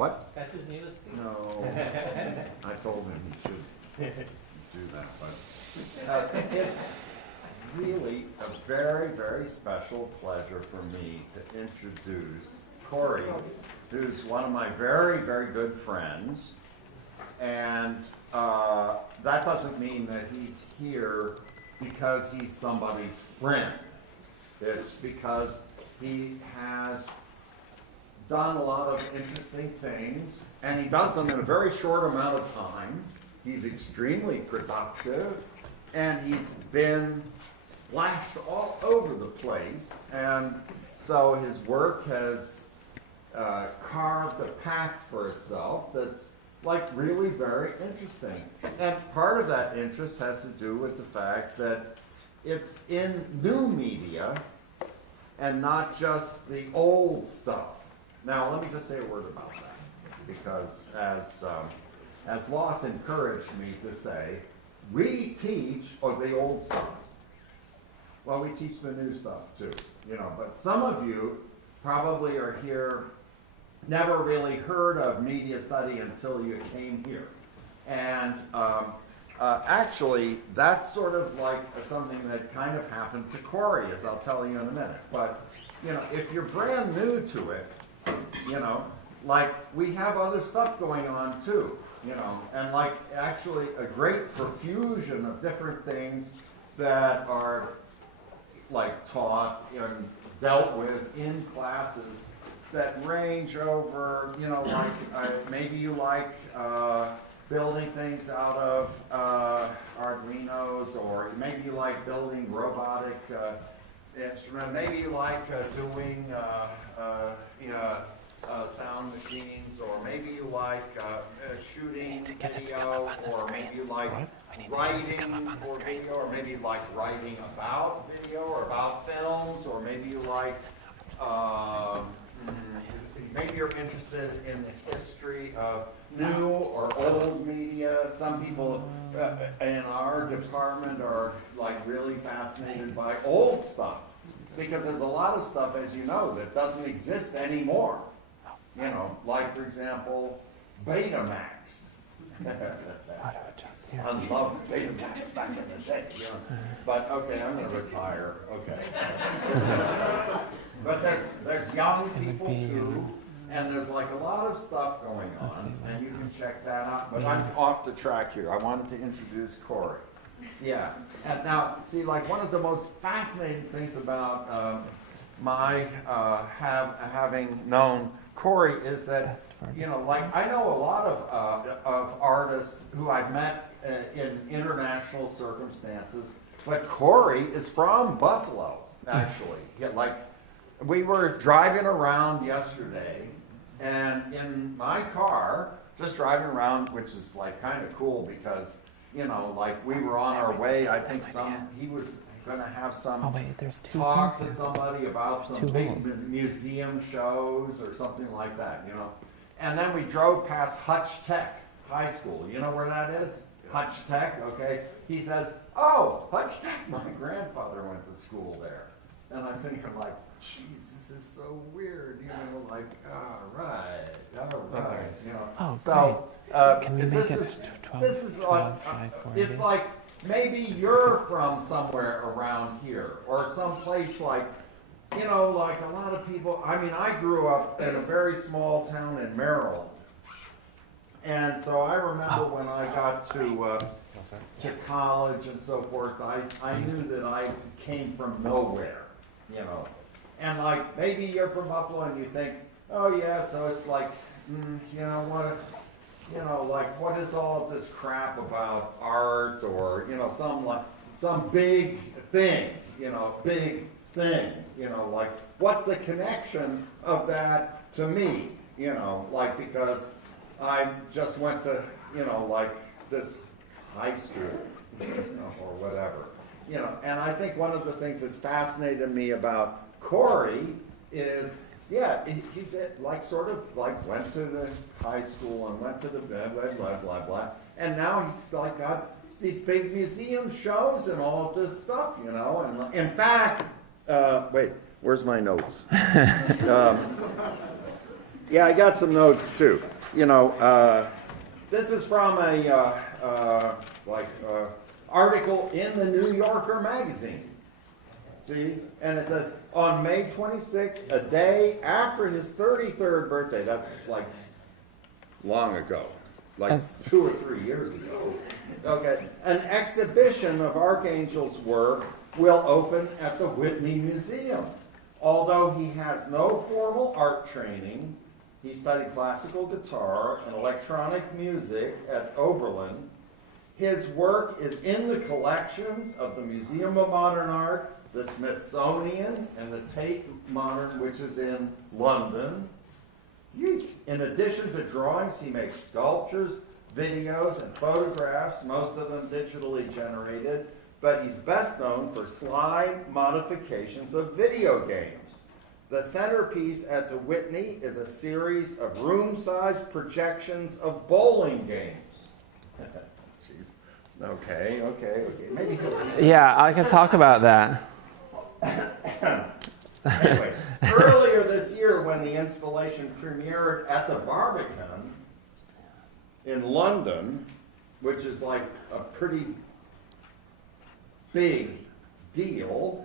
What? That's his name is Steve? No, I told him he should do that, but it's really a very, very special pleasure for me to introduce Cory, who's one of my very, very good friends. And that doesn't mean that he's here because he's somebody's friend. It's because he has done a lot of interesting things, and he does them in a very short amount of time. He's extremely productive, and he's been splashed all over the place, and so his work has carved a path for itself that's like really very interesting. And part of that interest has to do with the fact that it's in new media and not just the old stuff. Now, let me just say a word about that, because as Loss encouraged me to say, we teach the old stuff. Well, we teach the new stuff too, you know, but some of you probably are here, never really heard of media study until you came here. And actually, that's sort of like something that kind of happened to Cory, as I'll tell you in a minute. But, you know, if you're brand new to it, you know, like we have other stuff going on too, you know, and like actually a great profusion of different things that are like taught and dealt with in classes that range over, you know, like maybe you like building things out of Arduinos, or maybe you like building robotic instruments, maybe you like doing sound machines, or maybe you like shooting video, or maybe you like writing for video, or maybe you like writing about video or about films, or maybe you like maybe you're interested in the history of new or old media. Some people in our department are like really fascinated by old stuff, because there's a lot of stuff, as you know, that doesn't exist anymore. You know, like for example, Betamax. I loved Betamax back in the day. You know? But okay, I'm going to retire. Okay. But there's young people too, and there's like a lot of stuff going on, and you can check that out. But I'm off the track here. I wanted to introduce Cory. Yeah, and now see, like one of the most fascinating things about my having known Cory is that, you know, like I know a lot of artists who I've met in international circumstances, but Cory is from Buffalo, actually. Yeah, like we were driving around yesterday, and in my car, just driving around, which is like kind of cool because, you know, like we were on our way. I think he was going to have some talk to somebody about some big museum shows or something like that, you know. And then we drove past Hutch Tech High School. You know where that is? Hutch Tech, okay. He says, "Oh, Hutch Tech, my grandfather went to school there." And I'm thinking like, geez, this is so weird, you know, like, all right, you know. Oh, so, can we make it 12? This is it's like maybe you're from somewhere around here, or someplace like, you know, like a lot of people. I mean, I grew up in a very small town in Maryland, and so I remember when I got to college and so forth, I knew that I came from nowhere, you know. And like maybe you're from Buffalo and you think, oh yeah, so it's like, you know what, you know, like what is all this crap about art, or you know, some big thing, you know, like what's the connection of that to me, you know, like because I just went to, you know, like this high school, you know, or whatever, you know. And I think one of the things that's fascinated me about Cory is, yeah, he said, like, sort of, like, went to the high school and went to the blah, blah, blah, blah, and now he's, like, got these big museum shows and all of this stuff, you know, and in fact, wait, where's my notes? Yeah, I got some notes too. You know, this is from a article in the New Yorker magazine. See, and it says on May 26th, a day after his 33rd birthday. That's like long ago, like 2 or 3 years ago. Okay, an exhibition of Arcangel's work will open at the Whitney Museum. Although he has no formal art training, he studied classical guitar and electronic music at Oberlin. His work is in the collections of the Museum of Modern Art, the Smithsonian, and the Tate Modern, which is in London. In addition to drawings, he makes sculptures, videos, and photographs, most of them digitally generated, but he's best known for slide modifications of video games. The centerpiece at the Whitney is a series of room-sized projections of bowling games. Jeez. Okay. Maybe Yeah, I can talk about that. Anyway, earlier this year when the installation premiered at the Barbican in London, which is like a pretty big deal,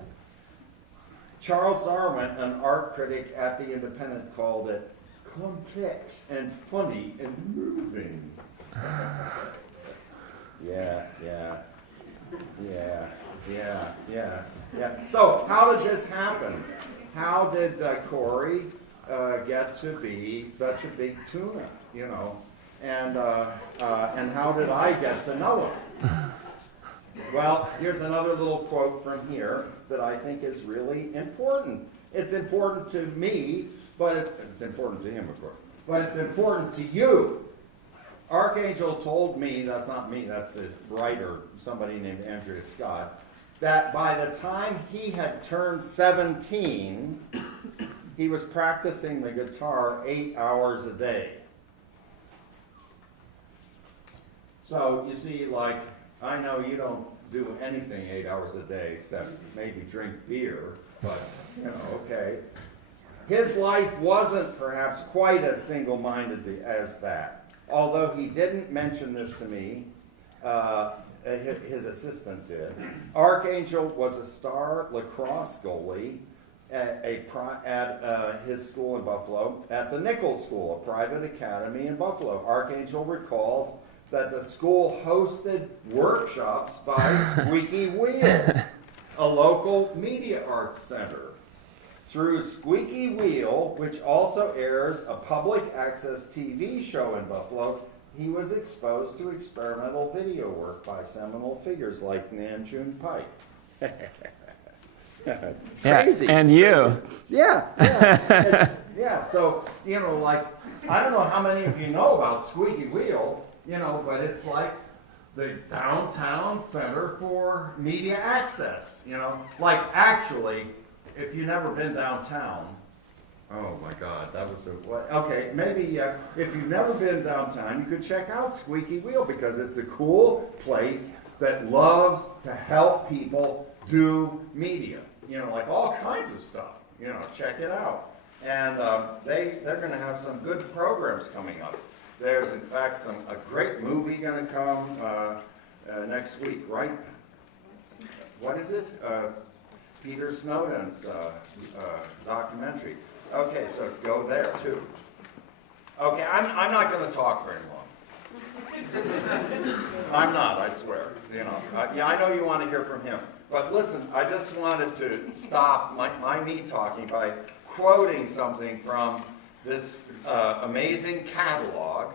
Charles Darwin, an art critic at The Independent, called it complex and funny and moving. Yeah. So how did this happen? How did Cory get to be such a big tuna, you know? And how did I get to know him? Well, here's another little quote from here that I think is really important. It's important to me, but it's important to him, of course. But it's important to you. Arcangel told me, that's not me, that's the writer, somebody named Andrea Scott, that by the time he had turned 17, he was practicing the guitar 8 hours a day. So, you see, like, I know you don't do anything 8 hours a day except maybe drink beer, but, you know, okay. His life wasn't perhaps quite as single-minded as that. Although he didn't mention this to me, his assistant did. Arcangel was a star lacrosse goalie at his school in Buffalo, at the Nichols School, a private academy in Buffalo. Arcangel recalls that the school hosted workshops by Squeaky Wheel, a local media arts center. Through Squeaky Wheel, which also airs a public access TV show in Buffalo, he was exposed to experimental video work by seminal figures like Nan June Pike. Crazy. Yeah, and you. Yeah. Yeah, so, you know, like, I don't know how many of you know about Squeaky Wheel, you know, but it's like the downtown center for media access, you know. Like, actually, if you've never been downtown, oh my God, that was what? Okay, maybe if you've never been downtown, you could check out Squeaky Wheel because it's a cool place that loves to help people do media. You know, like all kinds of stuff. You know, check it out. And they're going to have some good programs coming up. There's, in fact, a great movie going to come next week, right? What is it? Peter Snowden's documentary. Okay, so go there too. Okay, I'm not going to talk very long. I'm not, I swear. You know, yeah, I know you want to hear from him, but listen, I just wanted to stop me talking by quoting something from this amazing catalog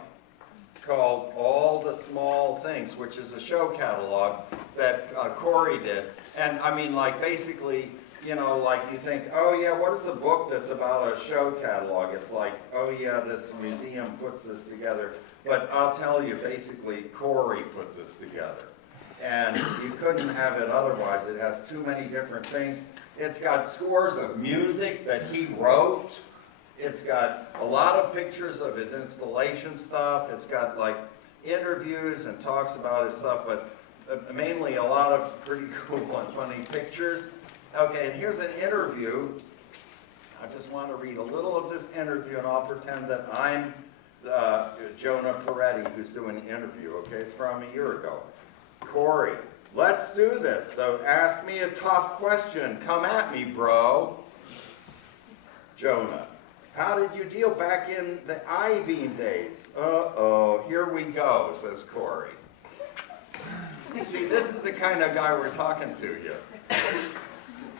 called All the Small Things, which is a show catalog that Cory did. And I mean, like, basically, you know, like you think, oh yeah, what is a book that's about a show catalog? It's like, oh yeah, this museum puts this together. But I'll tell you, basically, Cory put this together. And you couldn't have it otherwise. It has too many different things. It's got scores of music that he wrote. It's got a lot of pictures of his installation stuff. It's got like interviews and talks about his stuff, but mainly a lot of pretty cool and funny pictures. Okay, and here's an interview I just want to read a little of this interview, and I'll pretend that I'm Jonah Peretti, who's doing the interview, okay? It's from a year ago. Cory, let's do this. So ask me a tough question. Come at me, bro. Jonah, how did you deal back in the I-beam days? Uh-oh, here we go, says Cory. See, this is the kind of guy we're talking to here.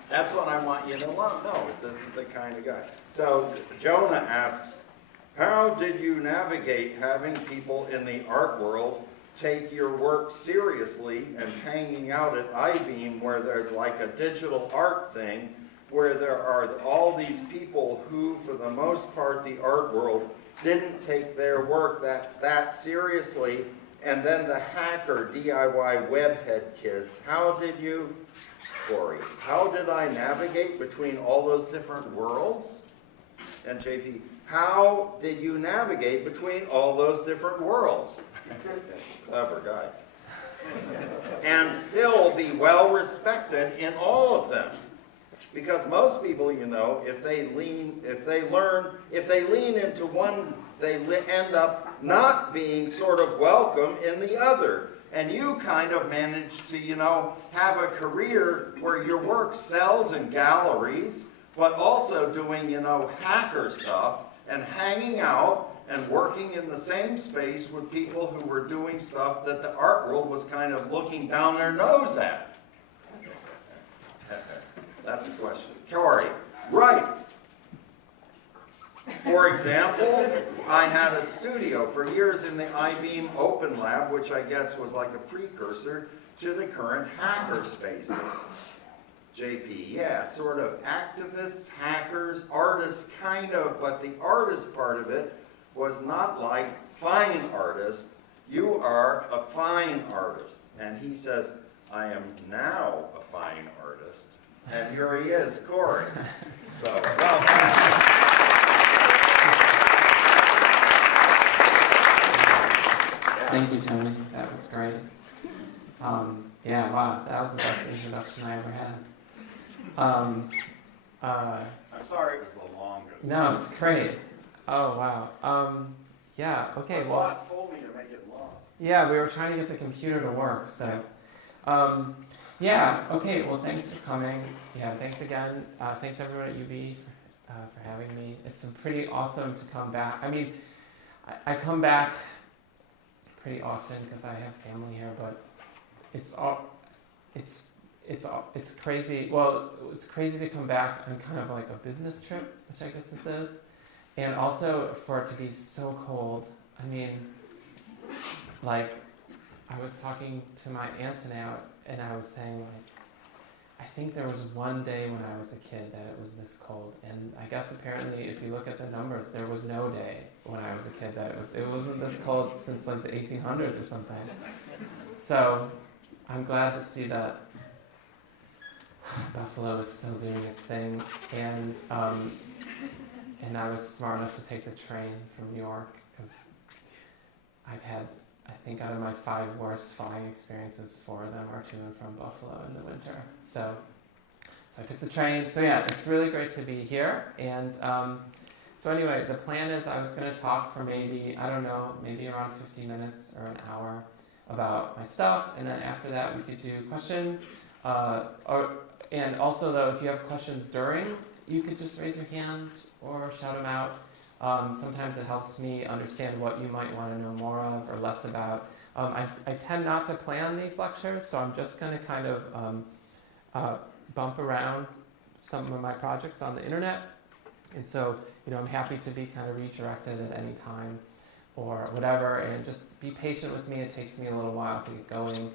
That's what I want you to know, is this is the kind of guy. So Jonah asks, how did you navigate having people in the art world take your work seriously and hanging out at I-beam where there's like a digital art thing where there are all these people who, for the most part, the art world didn't take their work that seriously, and then the hacker DIY webhead kids. How did you, Cory, how did I navigate between all those different worlds? And JP, how did you navigate between all those different worlds? Clever guy. And still be well respected in all of them. Because most people, you know, if they lean into one, they end up not being sort of welcome in the other. And you kind of manage to, you know, have a career where your work sells in galleries, but also doing, you know, hacker stuff and hanging out and working in the same space with people who were doing stuff that the art world was kind of looking down their nose at. That's a question. Cory, right. For example, I had a studio for years in the I-beam Open Lab, which I guess was like a precursor to the current hacker spaces. JP, yeah, sort of activists, hackers, artists, kind of, but the artist part of it was not like fine artist. You are a fine artist. And he says, I am now a fine artist. And here he is, Cory. So, well, Thank you, Tony. That was great. Yeah, wow, that was the best introduction I ever had. I'm sorry it was the longest. No, it's great. Oh, wow. Yeah, okay, My well. boss told me to make it long. Yeah, we were trying to get the computer to work, so. Yeah, okay, well, thanks for coming. Yeah, thanks again. Thanks everyone at UB for having me. It's pretty awesome to come back. I mean, I come back pretty often because I have family here, but it's crazy. Well, it's crazy to come back on kind of like a business trip, which I guess this is, and also for it to be so cold. I mean, like, I was talking to my aunt and I was saying, like, I think there was one day when I was a kid that it was this cold, and I guess apparently if you look at the numbers, there was no day when I was a kid that it wasn't this cold since like the 1800s or something. So I'm glad to see that Buffalo is still doing its thing, and I was smart enough to take the train from New York because I've had, I think out of my 5 worst flying experiences, 4 of them are to and from Buffalo in the winter. So I took the train. So yeah, it's really great to be here. And so anyway, the plan is I was going to talk for maybe, I don't know, maybe around 50 minutes or an hour about my stuff. And then after that, we could do questions. And also, though, if you have questions during, you could just raise your hand or shout them out. Sometimes it helps me understand what you might want to know more of or less about. I tend not to plan these lectures, so I'm just going to kind of bump around some of my projects on the internet. And so, you know, I'm happy to be kind of redirected at any time or whatever, and just be patient with me. It takes me a little while to get going,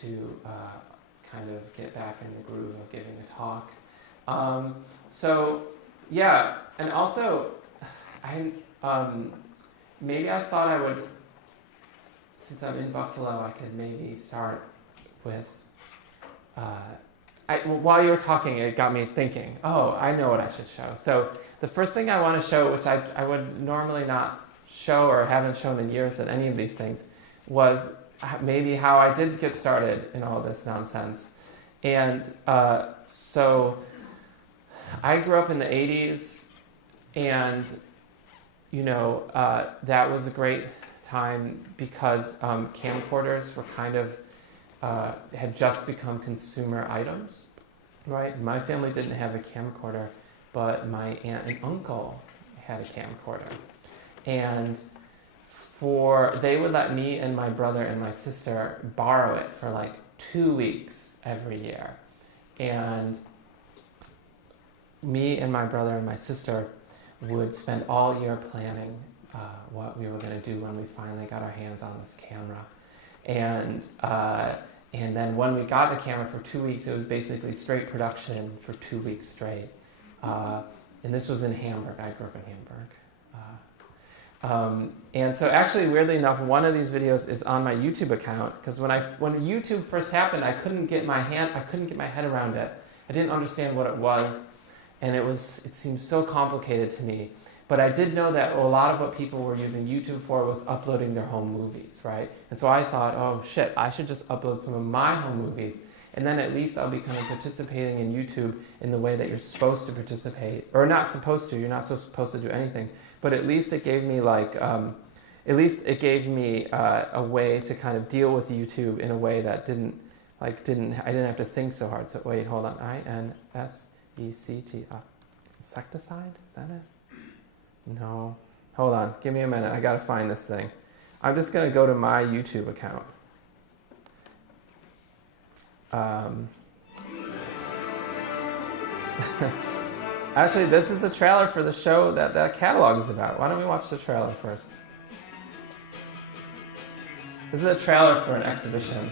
to kind of get back in the groove of giving a talk. So, yeah, and also, maybe I thought I would, since I'm in Buffalo, I could maybe start with, while you were talking, it got me thinking, oh, I know what I should show. So the first thing I want to show, which I would normally not show or haven't shown in years at any of these things, was maybe how I did get started in all this nonsense. And so I grew up in the 80s, and, you know, that was a great time because camcorders were kind of, had just become consumer items, right? My family didn't have a camcorder, but my aunt and uncle had a camcorder. And they would let me and my brother and my sister borrow it for like 2 weeks every year. And me and my brother and my sister would spend all year planning what we were going to do when we finally got our hands on this camera. And then when we got the camera for 2 weeks, it was basically straight production for 2 weeks straight. And this was in Hamburg. I grew up in Hamburg. And so actually, weirdly enough, one of these videos is on my YouTube account, because when YouTube first happened, I couldn't get my head around it. I didn't understand what it was, and it seemed so complicated to me. But I did know that a lot of what people were using YouTube for was uploading their home movies, right? And so I thought, oh shit, I should just upload some of my home movies, and then at least I'll be kind of participating in YouTube in the way that you're supposed to participate, or not supposed to. You're not so supposed to do anything. But at least it gave me a way to kind of deal with YouTube in a way that I didn't have to think so hard. So wait, hold on, INSECT, insecticide, is that it? No, hold on, give me a minute, I gotta find this thing. I'm just gonna go to my YouTube account. Actually, this is the trailer for the show that catalog is about. Why don't we watch the trailer first? This is a trailer for an exhibition.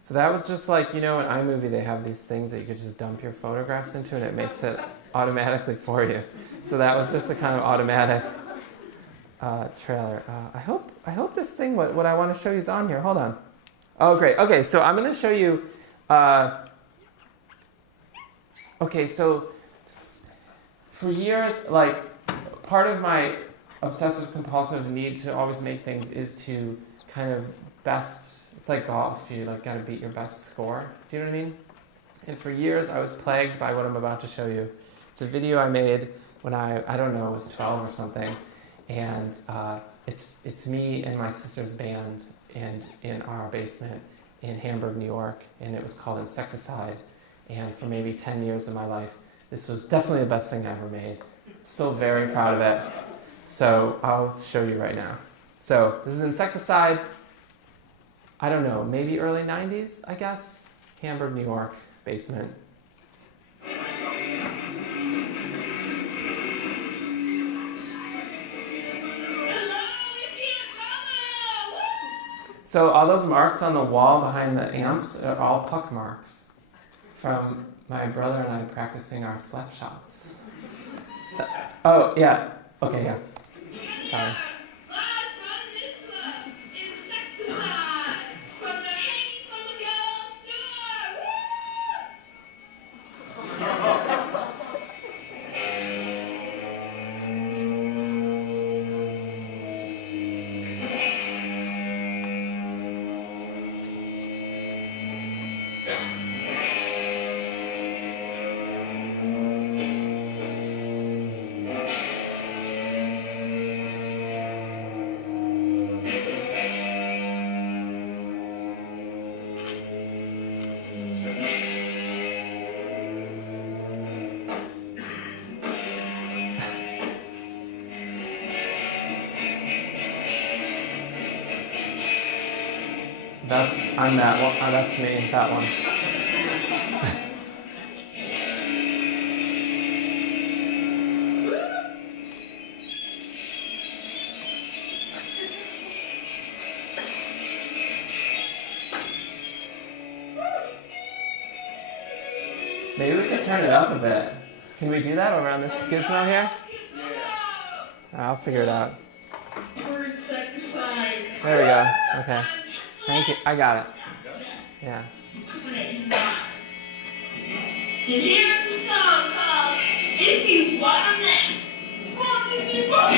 So that was just like, in iMovie they have these things that you could just dump your photographs into and it makes it automatically for you. So that was just a kind of automatic trailer. I hope this thing, what I want to show you is on here. Hold on. Oh, great. Okay, so I'm going to show you... okay, so for years, like, part of my obsessive-compulsive need to always make things is to kind of it's like golf, you got to beat your best score. Do you know what I mean? And for years, I was plagued by what I'm about to show you. It's a video I made when I don't know, was 12 or something. And it's me and my sister's band in our basement in Hamburg, New York. And it was called Insecticide. And for maybe 10 years of my life, this was definitely the best thing I ever made. Still very proud of it. So I'll show you right now. So this is Insecticide. I don't know, maybe early 90s, I guess. Hamburg, New York, basement. So all those marks on the wall behind the amps are all puck marks from my brother and I practicing our slap shots. Oh, yeah. Okay, yeah. Sorry. I'm that one. Oh, that's me, that one. Maybe we can turn it up a bit. Can we do that over on this gizmo here? I'll figure it out. There we go. Okay. Thank you. I got it. Yeah. And here's a song called If You Want a Mess. What did you want?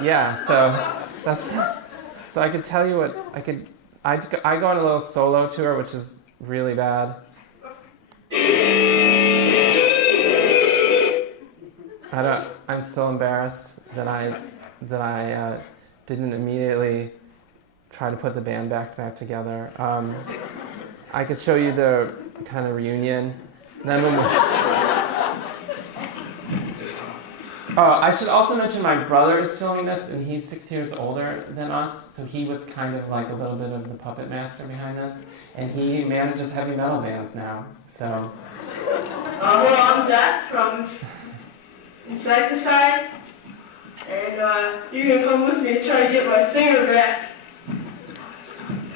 Yeah, so I could tell you what I go on a little solo tour, which is really bad. I'm still embarrassed that I didn't immediately try to put the band back together. I could show you the kind of reunion. Then when I should also mention my brother is filming this, and he's 6 years older than us, so he was kind of like a little bit of the puppet master behind this, and he manages heavy metal bands now, so. Well, I'm Jack from Inside to Side, and you're gonna come with me to try to get my singer back.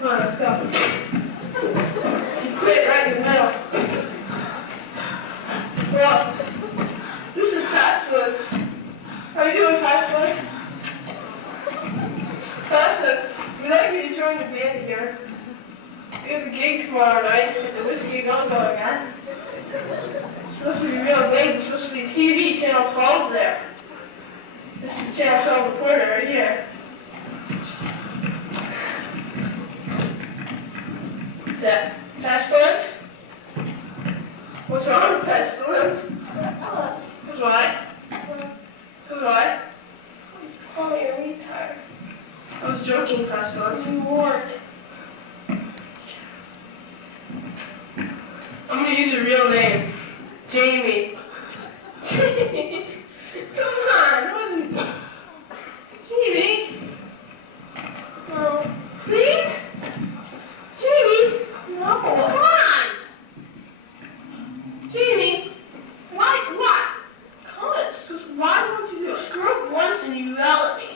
Come on, let's go. You quit right in the middle. Well, this is Pestilence. How you doing, Pestilence? Pestilence, we'd like you to join the band here. We have a gig tomorrow night at the Whiskey Go-Go again. It's supposed to be real big. It's supposed to be TV, Channel 12 there. This is Channel 12 reporter right here. That Pestilence? What's wrong with Pestilence? Because why? Because why? Call me a retard. I was joking, Pestilence. You weren't. I'm gonna use your real name. Jamie. Jamie. Come on, it wasn't. Jamie. No. Please? Jamie. No. Come on. Jamie. Why? What? Because why won't you do a screw up once and you yell at me?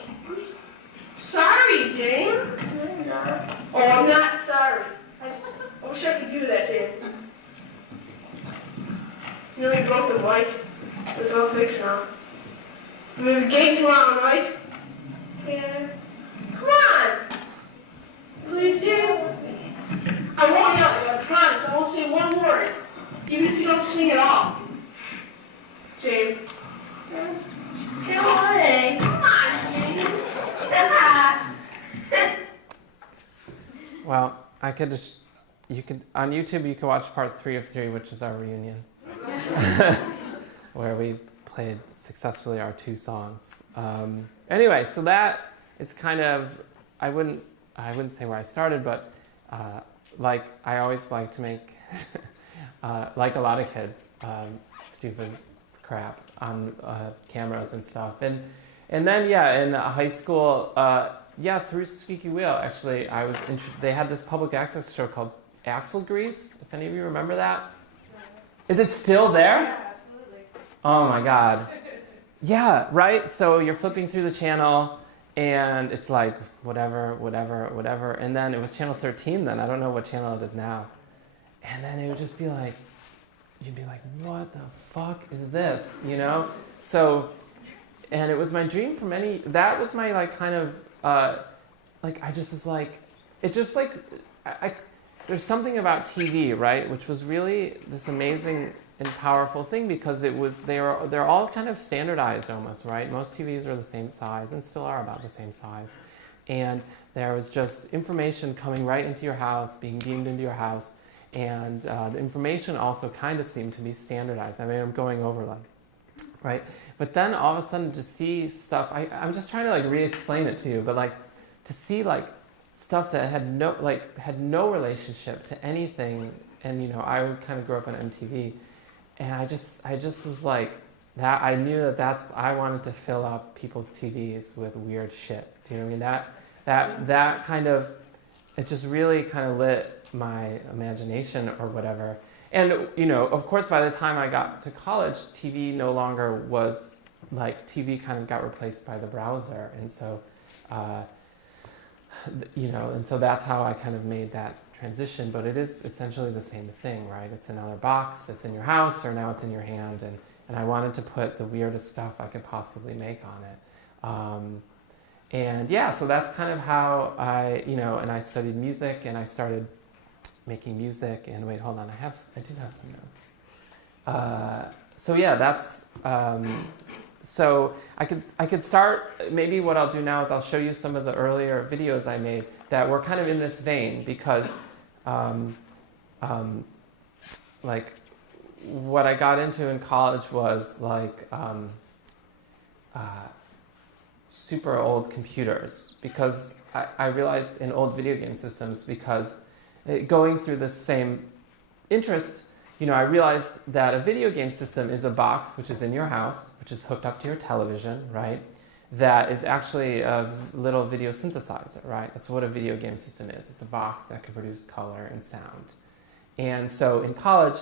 Sorry, Jane. I'm not. Oh, I'm not sorry. I wish I could do that, Jane. You know, you broke the mic. It's all fixed now. We have a gig tomorrow night. Yeah. Come on! Please do. I won't yell at you, I promise. I won't say one word. Even if you don't sing at all. Jane. Come on. Come on, Jane. Well, I could just, on YouTube you can watch part 3 of 3, which is our reunion. Where we played successfully our 2 songs. Anyway, so that is kind of, I wouldn't say where I started, but like I always like to make, like a lot of kids, stupid crap on cameras and stuff. And then in high school, through Squeaky Wheel, actually, they had this public access show called Axle Grease. If any of you remember that. Is it still there? Yeah, absolutely. Oh my God. Yeah, right? So you're flipping through the channel and it's like whatever. And then it was channel 13 then. I don't know what channel it is now. And then it would just be like, you'd be like, what the fuck is this? You know? So, and it was my dream that was my like kind of, I just was like, it just like, there's something about TV, right, which was really this amazing and powerful thing because they're all kind of standardized almost, right? Most TVs are the same size and still are about the same size. and there was just information coming right into your house, being beamed into your house, and the information also kind of seemed to be standardized. I mean, I'm going over them, right? But then all of a sudden to see stuff, I'm just trying to like re-explain it to you, but like to see like stuff that had no relationship to anything, and you know, I kind of grew up on MTV, and I just was like, that I knew I wanted to fill up people's TVs with weird shit. Do you know what I mean? That kind of, it just really kind of lit my imagination or whatever. And, you know, of course, by the time I got to college, TV no longer was, like, TV kind of got replaced by the browser. And so, you know, and so that's how I kind of made that transition. But it is essentially the same thing, right? It's another box that's in your house, or now it's in your hand. And I wanted to put the weirdest stuff I could possibly make on it. And yeah, so that's kind of how I, you know, and I studied music, and I started making music. And wait, hold on, I do have some notes. So yeah, that's, so I could start, maybe what I'll do now is I'll show you some of the earlier videos I made that were kind of in this vein, because like what I got into in college was like super old computers, because I realized in old video game systems, because going through the same interest, you know, I realized that a video game system is a box which is in your house, which is hooked up to your television, right? That is actually a little video synthesizer, right? That's what a video game system is. It's a box that can produce color and sound. And so in college,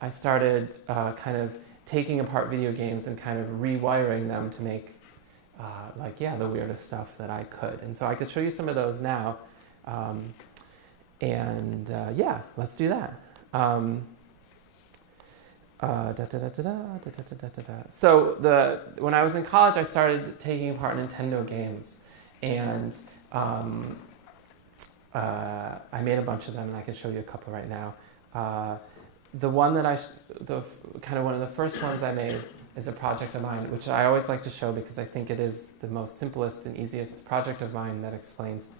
I started kind of taking apart video games and kind of rewiring them to make the weirdest stuff that I could. And so I could show you some of those now. Yeah, let's do that. So when I was in college, I started taking apart Nintendo games, and I made a bunch of them, and I can show you a couple right now. The one that one of the first ones I made is a project of mine, which I always like to show because I think it is the most simplest and easiest project of mine that explains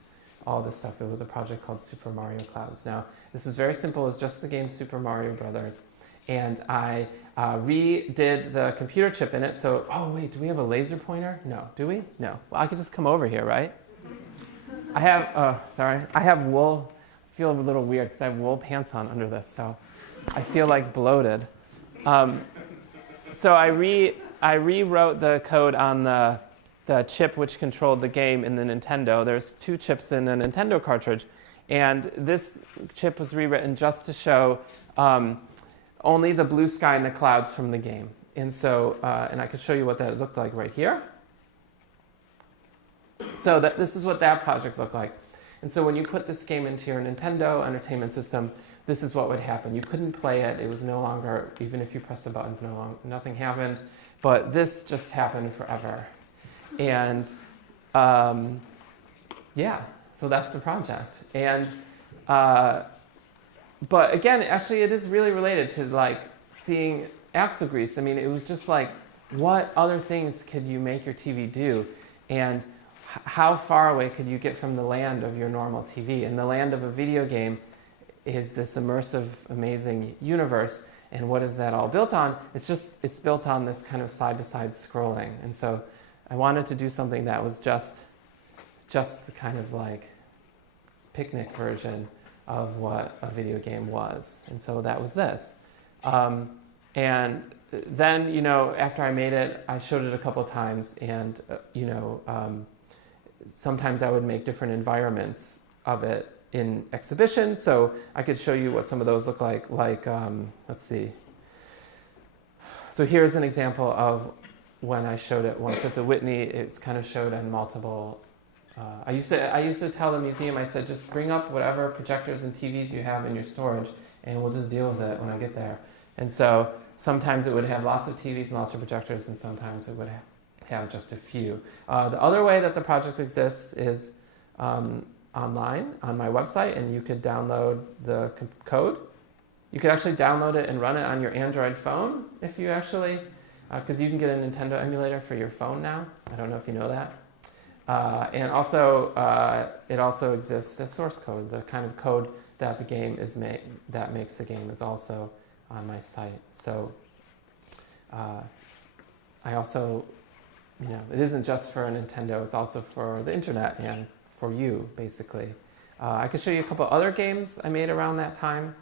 all this stuff. It was a project called Super Mario Clouds. Now, this is very simple. It's just the game Super Mario Brothers. And I redid the computer chip in it. So, oh wait, do we have a laser pointer? No. Do we? No. Well, I could just come over here, right? I have wool. I feel a little weird because I have wool pants on under this, so I feel like bloated. So I rewrote the code on the chip which controlled the game in the Nintendo. There's 2 chips in a Nintendo cartridge, and this chip was rewritten just to show only the blue sky and the clouds from the game. And so, and I could show you what that looked like right here. So this is what that project looked like. And so when you put this game into your Nintendo Entertainment System, this is what would happen. You couldn't play it. It was no longer, even if you pressed the buttons, nothing happened. But this just happened forever. And yeah, so that's the project. And but again, actually, it is really related to like seeing axle grease. I mean, it was just like, what other things could you make your TV do? And how far away could you get from the land of your normal TV? And the land of a video game is this immersive, amazing universe. And what is that all built on? It's built on this kind of side-to-side scrolling. And so I wanted to do something that was just kind of like picnic version of what a video game was. And so that was this. And then, you know, after I made it, I showed it a couple times, and, sometimes I would make different environments of it in exhibitions. So I could show you what some of those look like. Let's see. So here's an example of when I showed it once at the Whitney. It's kind of showed on multiple. I used to tell the museum, I said, just bring up whatever projectors and TVs you have in your storage, and we'll just deal with it when I get there. And so sometimes it would have lots of TVs and lots of projectors, and sometimes it would have just a few. The other way that the project exists is online on my website, and you could download the code. You could actually download it and run it on your Android phone if you actually, because you can get a Nintendo emulator for your phone now. I don't know if you know that. And also, it also exists as source code. The kind of code that the game is that makes the game is also on my site. So I also, it isn't just for Nintendo, it's also for the internet and for you, basically. I could show you a couple other games I made around that time.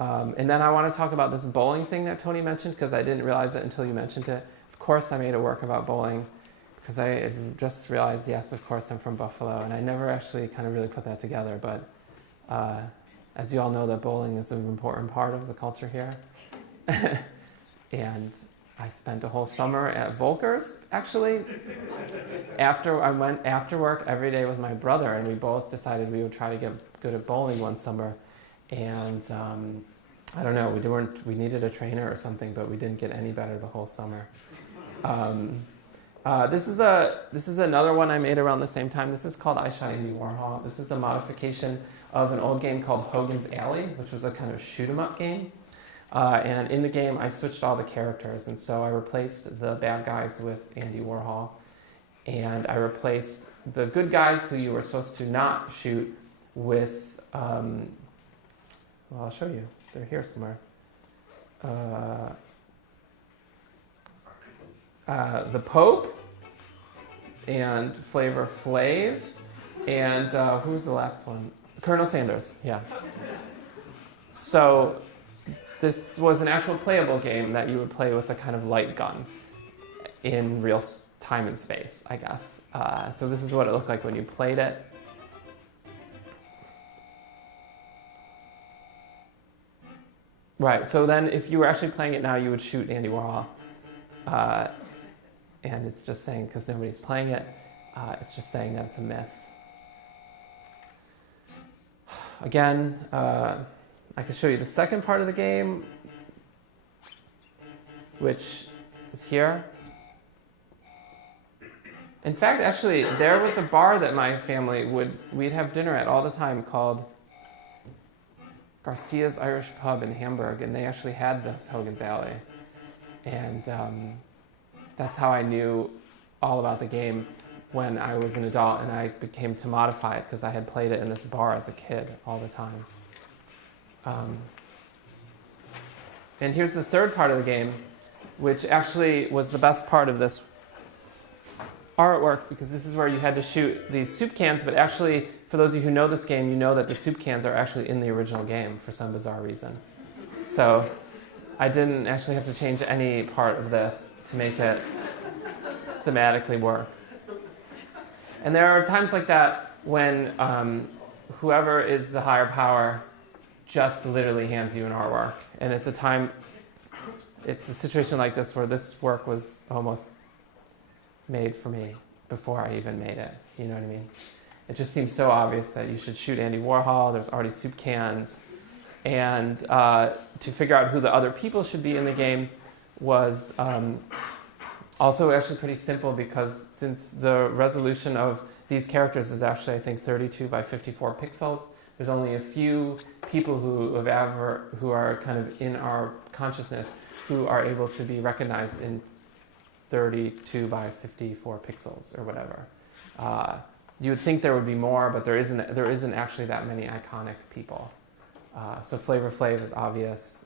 And then I want to talk about this bowling thing that Tony mentioned, because I didn't realize it until you mentioned it. Of course I made a work about bowling, because I just realized, yes, of course I'm from Buffalo, and I never actually kind of really put that together. But as you all know, that bowling is an important part of the culture here. And I spent a whole summer at Volker's, actually. I went after work every day with my brother, and we both decided we would try to get good at bowling one summer. And I don't know, we needed a trainer or something, but we didn't get any better the whole summer. This is another one I made around the same time. This is called I Shot Andy Warhol. This is a modification of an old game called Hogan's Alley, which was a kind of shoot 'em up game. And in the game, I switched all the characters, and so I replaced the bad guys with Andy Warhol, and I replaced the good guys who you were supposed to not shoot with, well, I'll show you. They're here somewhere. The Pope, and Flavor Flav, and who was the last one? Colonel Sanders, yeah. So this was an actual playable game that you would play with a kind of light gun in real time and space, I guess. So this is what it looked like when you played it. Right, so then if you were actually playing it now, you would shoot Andy Warhol. And it's just saying, because nobody's playing it, it's just saying that it's a miss. Again, I can show you the second part of the game, which is here. In fact, actually, there was a bar that my family we'd have dinner at all the time called Garcia's Irish Pub in Hamburg, and they actually had this Hogan's Alley. And that's how I knew all about the game when I was an adult, and I became to modify it because I had played it in this bar as a kid all the time. And here's the third part of the game, which actually was the best part of this artwork, because this is where you had to shoot these soup cans, but actually, for those of you who know this game, you know that the soup cans are actually in the original game for some bizarre reason. So I didn't actually have to change any part of this to make it thematically work. And there are times like that when whoever is the higher power just literally hands you an artwork. And it's a situation like this where this work was almost made for me before I even made it. You know what I mean? It just seems so obvious that you should shoot Andy Warhol. There's already soup cans. And to figure out who the other people should be in the game was also actually pretty simple, because since the resolution of these characters is actually, I think, 32 by 54 pixels, there's only a few people who are kind of in our consciousness who are able to be recognized in 32 by 54 pixels or whatever. You would think there would be more, but there isn't actually that many iconic people. So Flavor Flav is obvious.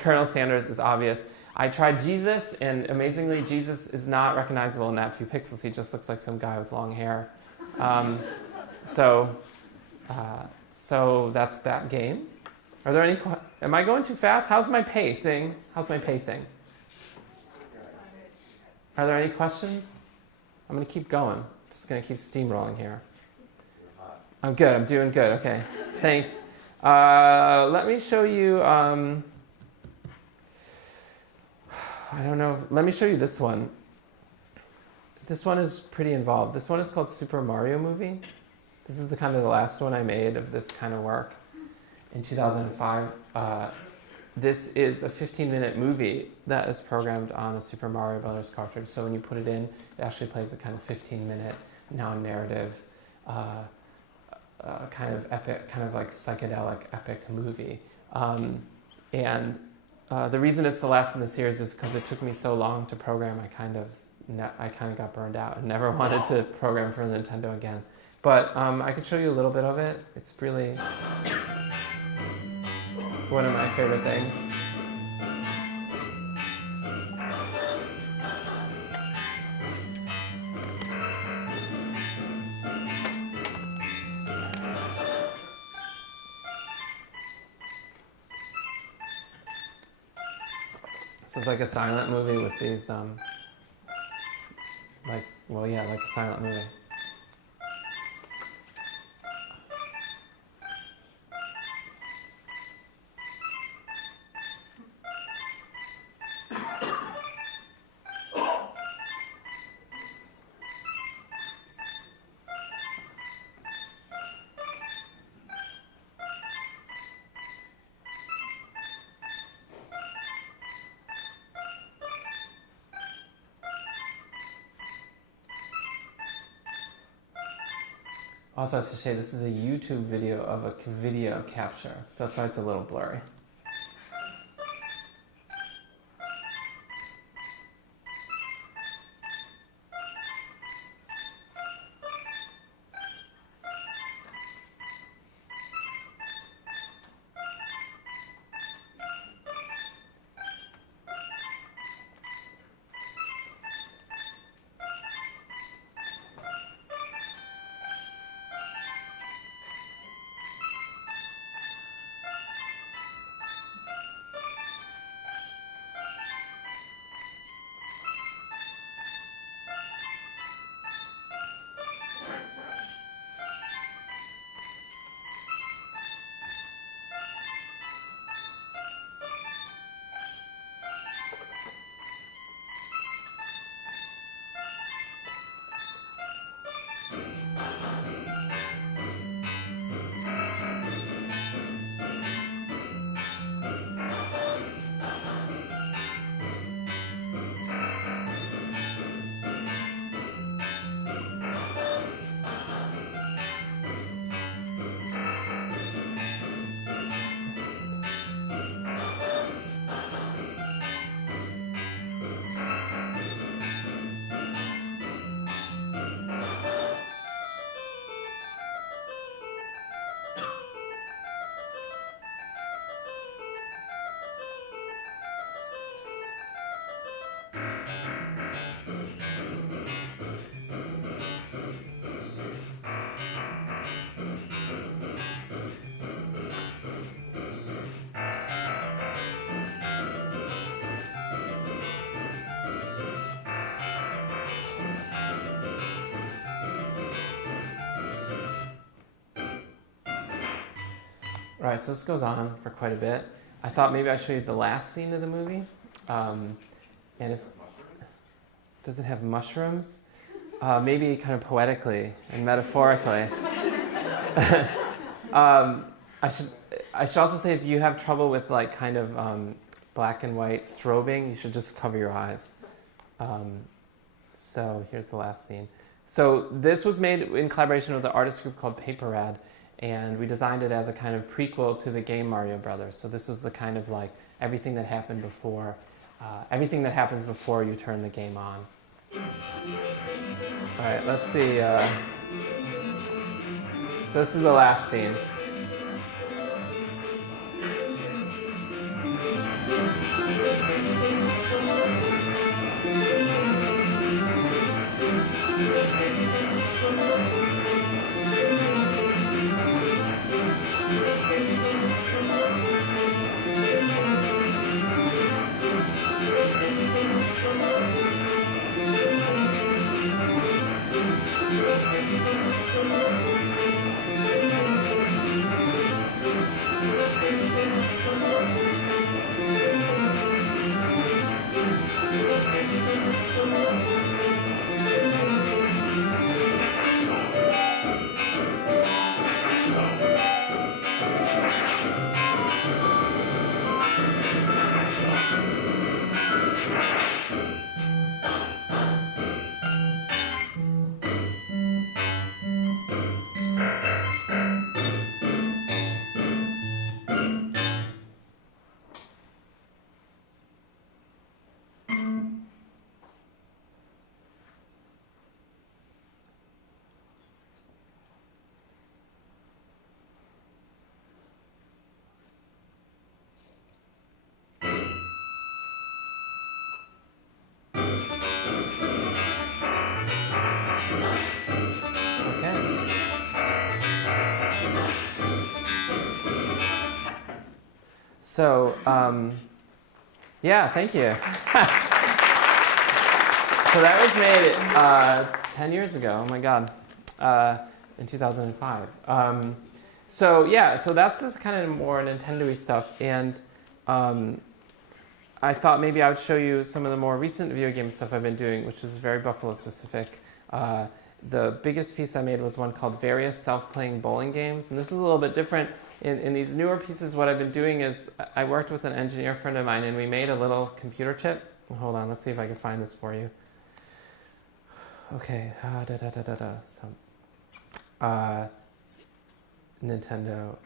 Colonel Sanders is obvious. I tried Jesus, and amazingly, Jesus is not recognizable in that few pixels. He just looks like some guy with long hair. So that's that game. Are there any? Am I going too fast? How's my pacing? Are there any questions? I'm going to keep going. Just going to keep steamrolling here. I'm good. I'm doing good. Okay. Thanks. Let me show you. I don't know. Let me show you this one. This one is pretty involved. This one is called Super Mario Movie. This is the last one I made of this kind of work in 2005. This is a 15-minute movie that is programmed on a Super Mario Brothers cartridge. So when you put it in, it actually plays a kind of 15-minute non-narrative, kind of epic, kind of like psychedelic epic movie. The reason it's the last in the series is because it took me so long to program. I kind of I kind of got burned out and never wanted to program for Nintendo again. But I could show you a little bit of it. It's really one of my favorite things. So it's like a silent movie with these, like a silent movie. Also, I have to say, this is a YouTube video of a video capture, so that's why it's a little blurry. Right, so this goes on for quite a bit. I thought maybe I'd show you the last scene of the movie. And if does it have mushrooms? Maybe kind of poetically and metaphorically. I should also say, if you have trouble with like kind of black and white strobing, you should just cover your eyes. So here's the last scene. So this was made in collaboration with an artist group called Paper Rad, and we designed it as a kind of prequel to the game Mario Brothers. So this was the kind of like everything that happened before, everything that happens before you turn the game on. All right, let's see. So this is the last scene. So, yeah, thank you. So that was made 10 years ago. Oh my God, in 2005. So yeah, so that's this kind of more Nintendo-y stuff, and I thought maybe I would show you some of the more recent video game stuff I've been doing, which is very Buffalo specific. The biggest piece I made was one called Various Self-Playing Bowling Games, and this was a little bit different. In these newer pieces, what I've been doing is I worked with an engineer friend of mine, and we made a little computer chip. Hold on, let's see if I can find this for you. Okay, So, Nintendo.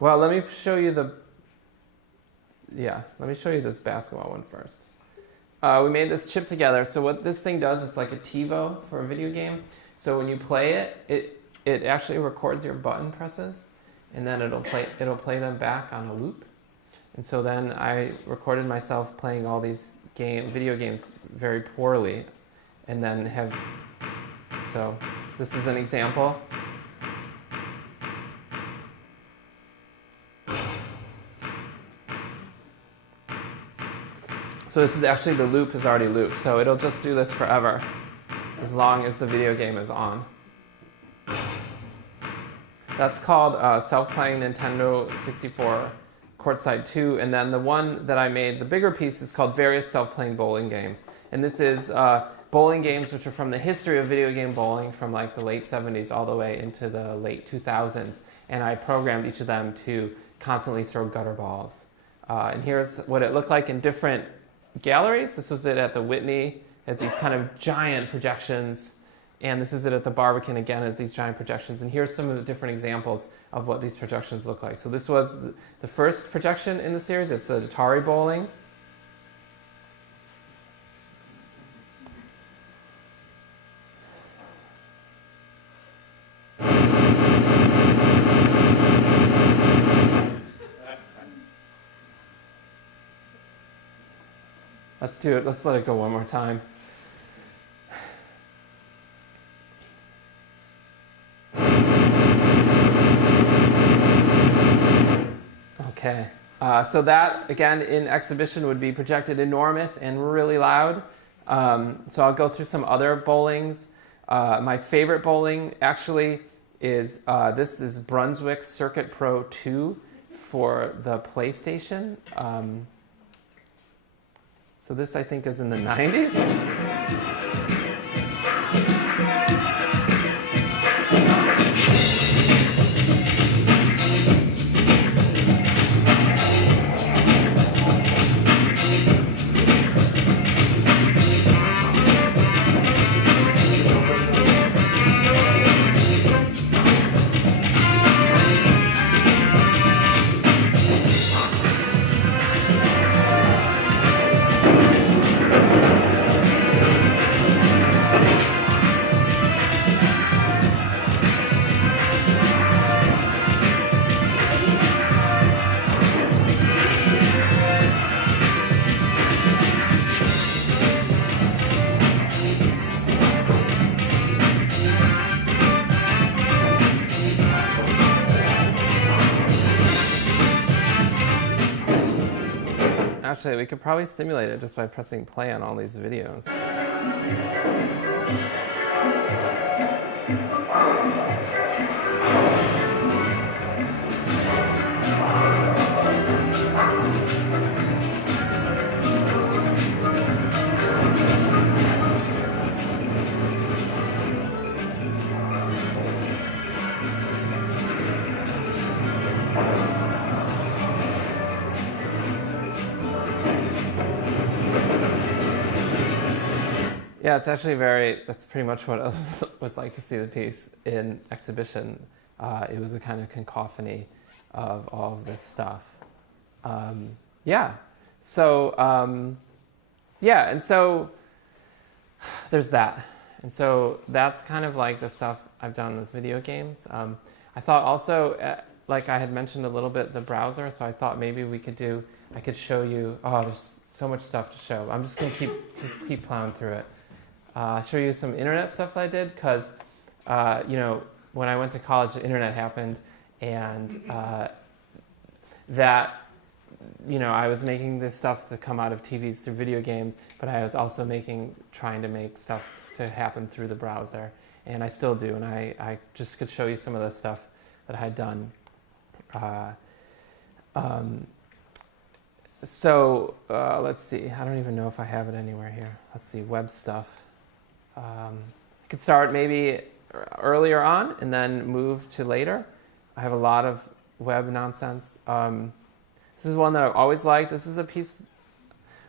Well, let me show you let me show you this basketball one first. We made this chip together. So what this thing does, it's like a TiVo for a video game. So when you play it actually records your button presses, and then it'll play them back on a loop. And so then I recorded myself playing all these video games very poorly, and then so this is an example. So this is actually, the loop is already looped, so it'll just do this forever as long as the video game is on. That's called Self-Playing Nintendo 64 Courtside 2, and then the one that I made, the bigger piece, is called Various Self-Playing Bowling Games. And this is bowling games which are from the history of video game bowling from like the late 70s all the way into the late 2000s, and I programmed each of them to constantly throw gutter balls. And here's what it looked like in different galleries. This was it at the Whitney as these kind of giant projections, and this is it at the Barbican again as these giant projections. And here's some of the different examples of what these projections look like. So this was the first projection in the series. It's an Atari bowling. Let's do it. Let's let it go one more time. Okay. So that, again, in exhibition would be projected enormous and really loud. So I'll go through some other bowlings. My favorite bowling, actually, is this is Brunswick Circuit Pro 2 for the PlayStation. So this, I think, is in the 90s. Actually, we could probably simulate it just by pressing play on all these videos. Yeah, it's actually that's pretty much what it was like to see the piece in exhibition. It was a kind of cacophony of all of this stuff. Yeah, so, and so there's that. And so that's kind of like the stuff I've done with video games. I thought also, like I had mentioned a little bit, the browser, so I thought maybe I could show you, there's so much stuff to show. I'm just going to keep plowing through it. Show you some internet stuff that I did, because, when I went to college, the internet happened, and that I was making this stuff to come out of TVs through video games, but I was also trying to make stuff to happen through the browser, and I still do. And I just could show you some of the stuff that I had done. Let's see. I don't even know if I have it anywhere here. Let's see, web stuff. I could start maybe earlier on and then move to later. I have a lot of web nonsense. This is one that I've always liked. This is a piece.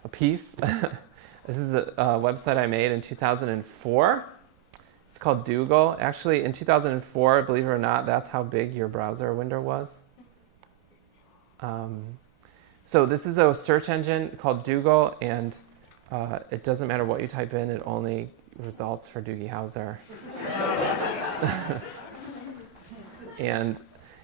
This is a website I made in 2004. It's called Dougal. Actually, in 2004, believe it or not, that's how big your browser window was. So this is a search engine called Dougal, and it doesn't matter what you type in, it only results for Doogie Howser. And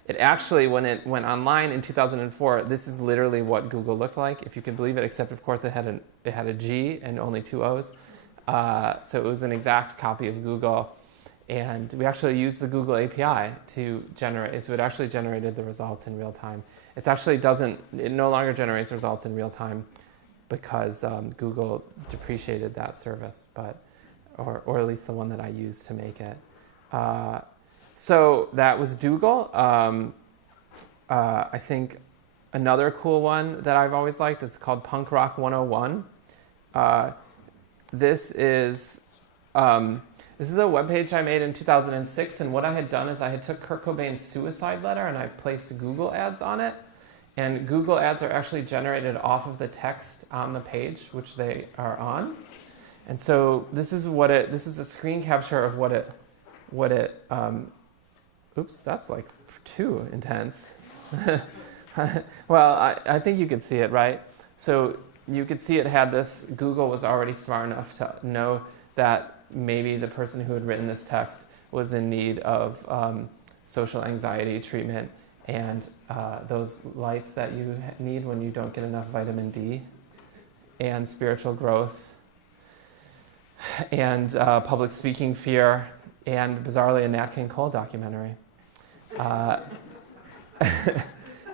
it actually, when it went online in 2004, this is literally what Google looked like, if you can believe it, except of course it had a G and only 2 O's. So it was an exact copy of Google. And we actually used the Google API to generate, so it actually generated the results in real time. It no longer generates results in real time because Google depreciated that service, or at least the one that I used to make it. So that was Dougal. I think another cool one that I've always liked is called Punk Rock 101. This is a webpage I made in 2006, and what I had done is I had took Kurt Cobain's suicide letter and I placed Google ads on it. And Google ads are actually generated off of the text on the page, which they are on. And so this is a screen capture of oops, that's like too intense. Well, I think you could see it, right? So you could see it had this. Google was already smart enough to know that maybe the person who had written this text was in need of social anxiety treatment and those lights that you need when you don't get enough vitamin D, and spiritual growth, and public speaking fear, and bizarrely a Nat King Cole documentary.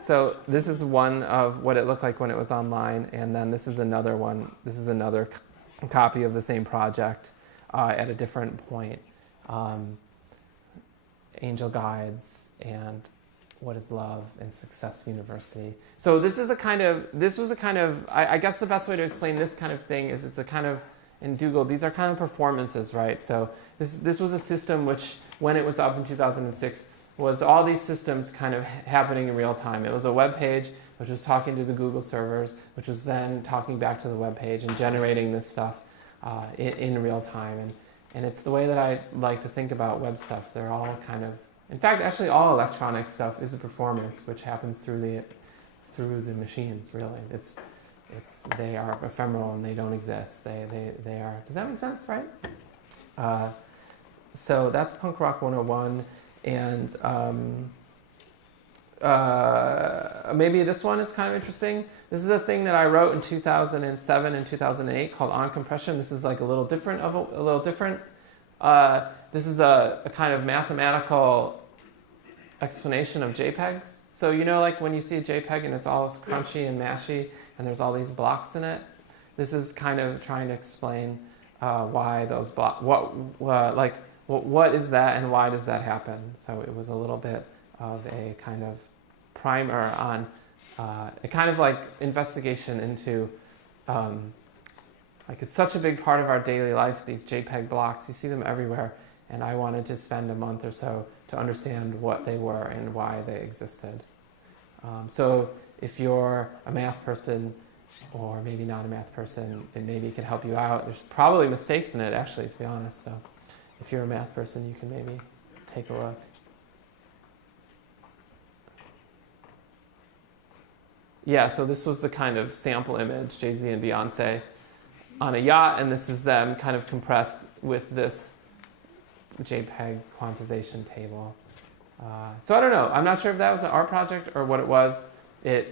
So this is one of what it looked like when it was online, and then this is another one. This is another copy of the same project at a different point. Angel Guides and What is Love and Success University. So this was a kind of, I guess the best way to explain this kind of thing is it's a kind of, in Dougal, these are kind of performances, right? So this was a system which, when it was up in 2006, was all these systems kind of happening in real time. It was a web page which was talking to the Google servers, which was then talking back to the web page and generating this stuff in real time. And it's the way that I like to think about web stuff. They're all kind of, in fact, actually all electronic stuff is a performance which happens through the machines, really. They are ephemeral and they don't exist. They are, does that make sense, right? So that's Punk Rock 101. And maybe this one is kind of interesting. This is a thing that I wrote in 2007 and 2008 called On Compression. This is like a little different. This is a kind of mathematical explanation of JPEGs. So like when you see a JPEG and it's all crunchy and mashy and there's all these blocks in it, this is kind of trying to explain why those blocks, what is that and why does that happen? So it was a little bit of a kind of primer on a kind of like investigation into it's such a big part of our daily life, these JPEG blocks. You see them everywhere, and I wanted to spend a month or so to understand what they were and why they existed. So if you're a math person, or maybe not a math person, it maybe could help you out. There's probably mistakes in it, actually, to be honest. So if you're a math person, you can maybe take a look. Yeah, so this was the kind of sample image, Jay-Z and Beyonce on a yacht, and this is them kind of compressed with this JPEG quantization table. So I don't know. I'm not sure if that was an art project or what it was. When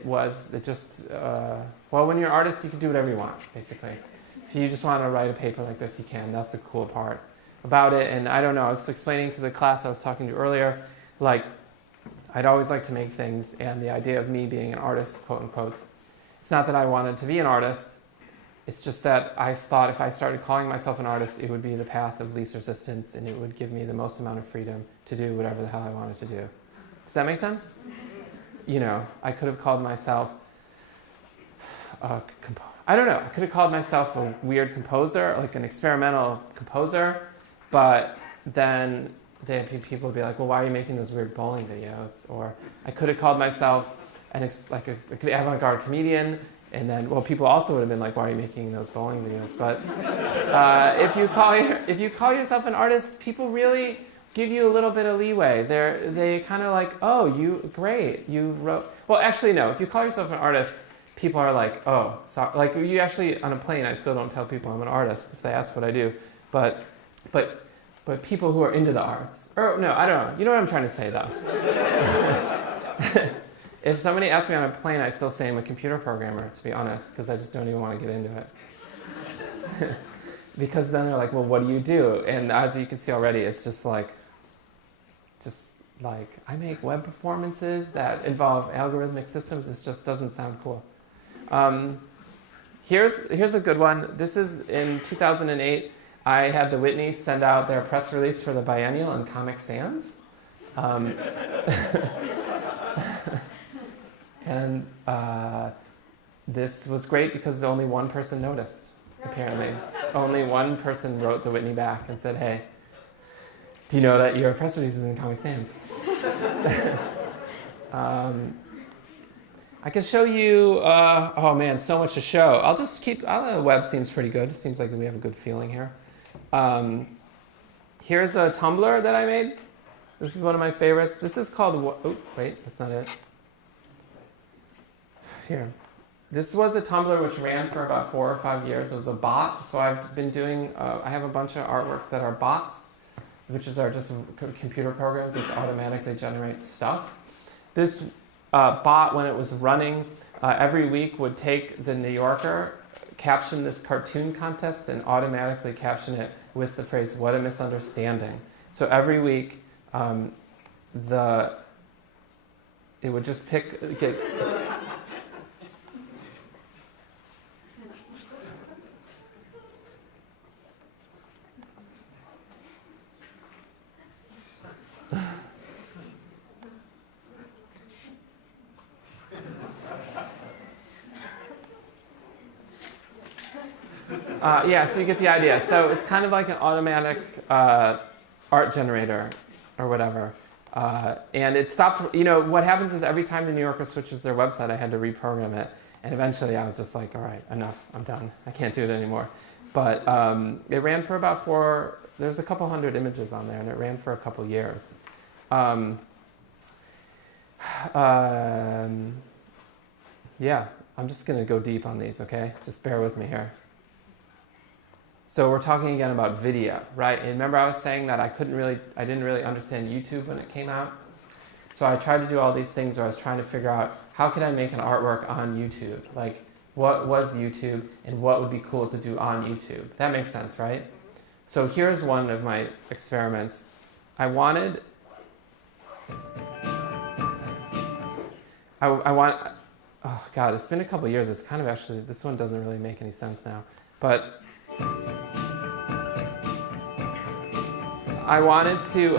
you're an artist, you can do whatever you want, basically. If you just want to write a paper like this, you can. That's the cool part about it. And I don't know, I was explaining to the class I was talking to earlier, I'd always like to make things, and the idea of me being an artist, quote unquote, It's not that I wanted to be an artist. It's just that I thought if I started calling myself an artist, it would be the path of least resistance and it would give me the most amount of freedom to do whatever the hell I wanted to do. Does that make sense? I could have called myself I don't know. I could have called myself a weird composer, like an experimental composer, but then people would be like, well, why are you making those weird bowling videos? Or I could have called myself an avant-garde comedian, and then, people also would have been like, why are you making those bowling videos? But if you call yourself an artist, people really give you a little bit of leeway. They kind of like, oh, great, you wrote. Well, actually, no. If you call yourself an artist, people are like, oh, sorry. Like you actually on a plane, I still don't tell people I'm an artist if they ask what I do. But people who are into the arts, or no, I don't know. You know what I'm trying to say, though. If somebody asks me on a plane, I still say I'm a computer programmer, to be honest, because I just don't even want to get into it. Because then they're like, well, what do you do? And as you can see already, it's just like I make web performances that involve algorithmic systems. This just doesn't sound cool. Here's a good one. This is in 2008. I had the Whitney send out their press release for the biennial in Comic Sans. And this was great because only one person noticed, apparently. Only one person wrote the Whitney back and said, hey, do you know that your press release is in Comic Sans? I can show you, oh man, so much to show. The web seems pretty good. It seems like we have a good feeling here. Here's a Tumblr that I made. This is one of my favorites. This is called, oh, wait, that's not it. Here. This was a Tumblr which ran for about 4 or 5 years. It was a bot. So I've been doing, I have a bunch of artworks that are bots, which are just computer programs that automatically generate stuff. This bot, when it was running, every week would take the New Yorker, caption this cartoon contest, and automatically caption it with the phrase, what a misunderstanding. So every week, it would just get... so you get the idea. So it's kind of like an automatic art generator or whatever. And it stopped, what happens is every time the New Yorker switches their website, I had to reprogram it. And eventually I was just like, all right, enough, I'm done. I can't do it anymore. But it ran for about there's a couple hundred images on there, and it ran for a couple years. Yeah, I'm just going to go deep on these, okay? Just bear with me here. So we're talking again about video, right? And remember I was saying that I didn't really understand YouTube when it came out. So I tried to do all these things where I was trying to figure out how could I make an artwork on YouTube? Like, what was YouTube and what would be cool to do on YouTube? That makes sense, right? So here's one of my experiments. Oh God, it's been a couple years. It's kind of actually, this one doesn't really make any sense now. But I wanted to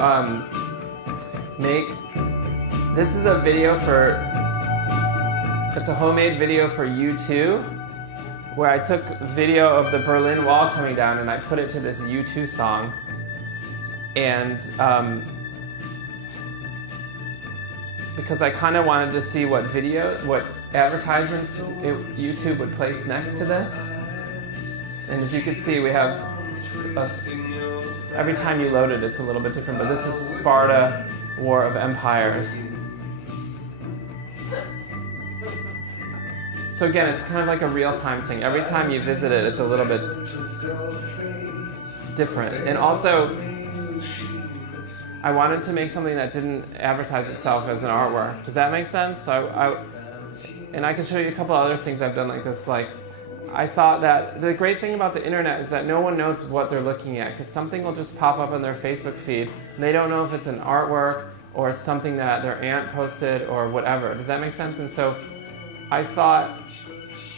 this is a video it's a homemade video for U2, where I took video of the Berlin Wall coming down and I put it to this U2 song. And because I kind of wanted to see what advertisements YouTube would place next to this. And as you can see, we have every time you load it, it's a little bit different, but this is Sparta, War of Empires. So again, it's kind of like a real-time thing. Every time you visit it, it's a little bit different. And also, I wanted to make something that didn't advertise itself as an artwork. Does that make sense? And I can show you a couple other things I've done like this. Like, I thought that the great thing about the internet is that no one knows what they're looking at, because something will just pop up on their Facebook feed, and they don't know if it's an artwork or something that their aunt posted or whatever. Does that make sense? And so I thought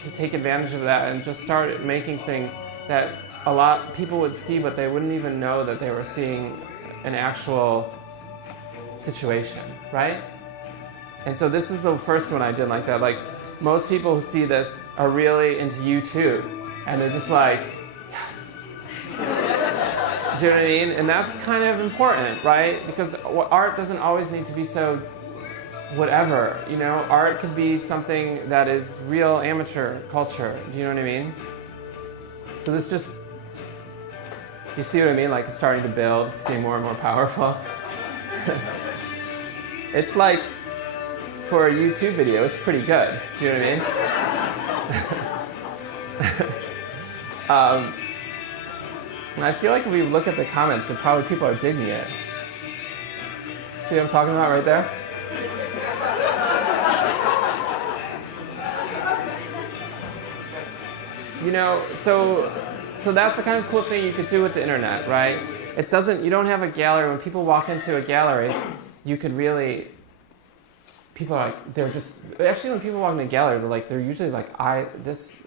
to take advantage of that and just start making things that a lot people would see, but they wouldn't even know that they were seeing an actual situation, right? And so this is the first one I did like that. Like, most people who see this are really into YouTube, and they're just like, yes. Do you know what I mean? And that's kind of important, right? Because art doesn't always need to be so whatever, you know? Art could be something that is real amateur culture. Do you know what I mean? So this just, you see what I mean? Like, it's starting to build, it's getting more and more powerful. It's like, for a YouTube video, it's pretty good. Do you know what I mean? And I feel like if we look at the comments, then probably people are digging it. See what I'm talking about right there? You know, so that's the kind of cool thing you could do with the internet, right? It doesn't, you don't have a gallery. When people walk into a gallery, you could really, people are like, they're just, actually when people walk into a gallery, they're usually like, this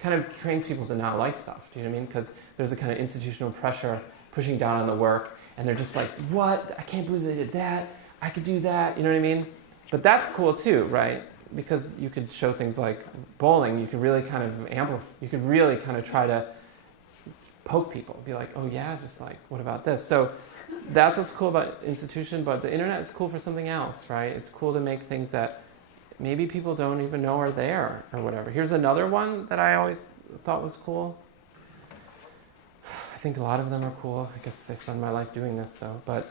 kind of trains people to not like stuff. Do you know what I mean? Because there's a kind of institutional pressure pushing down on the work, and they're just like, what? I can't believe they did that. I could do that. You know what I mean? But that's cool too, right? Because you could show things like bowling. You could really kind of you could really kind of try to poke people. Be like, oh yeah, just like, what about this? So that's what's cool about institution, but the internet is cool for something else, right? It's cool to make things that maybe people don't even know are there or whatever. Here's another one that I always thought was cool. I think a lot of them are cool. I guess I spend my life doing this, so. But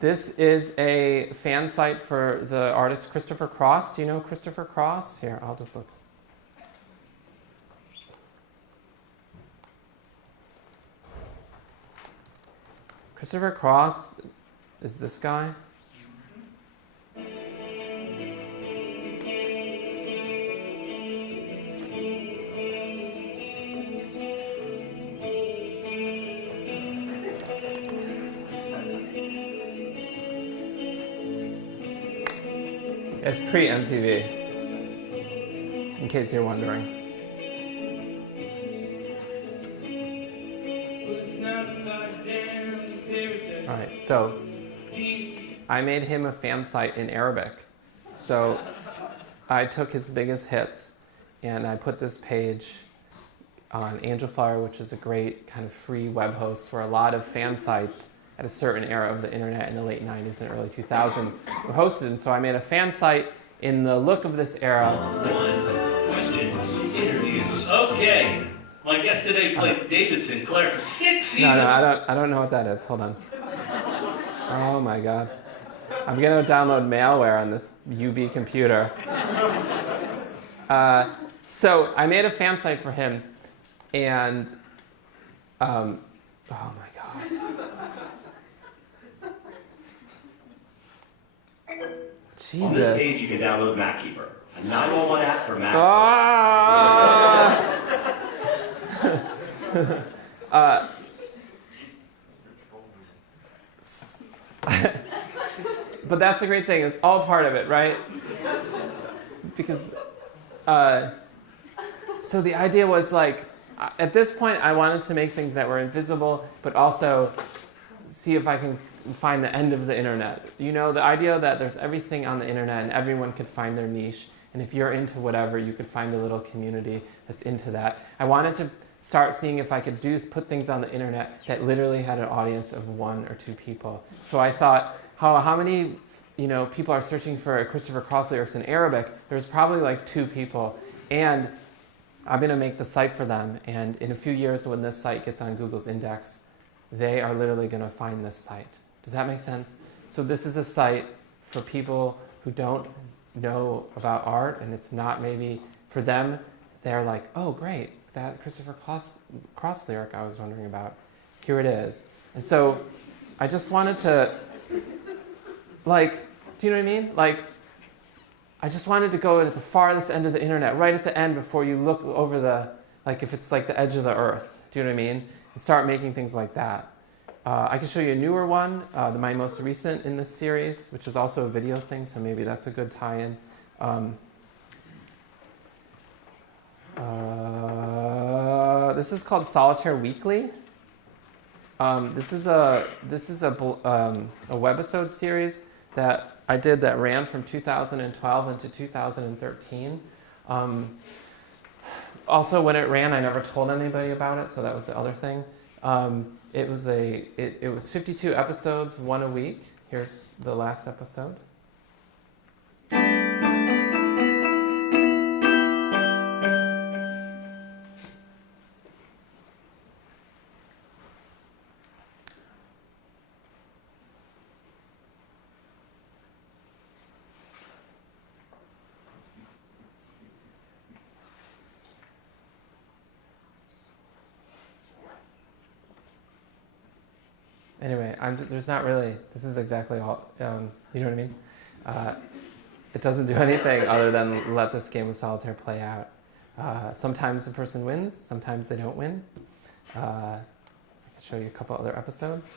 this is a fan site for the artist Christopher Cross. Do you know Christopher Cross? Here, I'll just look. Christopher Cross is this guy. It's pre-MTV, in case you're wondering. All right, so I made him a fan site in Arabic. So I took his biggest hits and I put this page on Angelfire, which is a great kind of free web host where a lot of fan sites at a certain era of the internet in the late 90s and early 2000s were hosted. And so I made a fan site in the look of this era. Questions, interviews. Okay. My guest today played David Sinclair for 6 seasons. No, I don't know what that is. Hold on. Oh my God. I'm going to download malware on this UB computer. So I made a fan site for him, and oh my God. Jesus. On this page, you can download MacKeeper, a 911 app for Mac. But that's the great thing. It's all part of it, right? Because, so the idea was like, at this point, I wanted to make things that were invisible, but also see if I can find the end of the internet. You know, the idea that there's everything on the internet and everyone could find their niche. And if you're into whatever, you could find a little community that's into that. I wanted to start seeing if I could put things on the internet that literally had an audience of 1 or 2 people. So I thought, how many people are searching for Christopher Cross lyrics in Arabic? There's probably like 2 people. And I'm going to make the site for them. And in a few years, when this site gets on Google's index, they are literally going to find this site. Does that make sense? So this is a site for people who don't know about art, and it's not maybe for them. They're like, oh, great, that Christopher Cross lyric I was wondering about. Here it is. And so I just wanted to, like, do you know what I mean? Like, I just wanted to go at the farthest end of the internet, right at the end before you look over the, like if it's like the edge of the earth. Do you know what I mean? And start making things like that. I can show you a newer one, my most recent in this series, which is also a video thing, so maybe that's a good tie-in. This is called Solitaire Weekly. This is a webisode series that I did that ran from 2012 into 2013. Also, when it ran, I never told anybody about it, so that was the other thing. It was 52 episodes, one a week. Here's the last episode. Anyway, there's not really, this is exactly all, you know what I mean? It doesn't do anything other than let this game of solitaire play out. Sometimes the person wins, sometimes they don't win. I can show you a couple other episodes.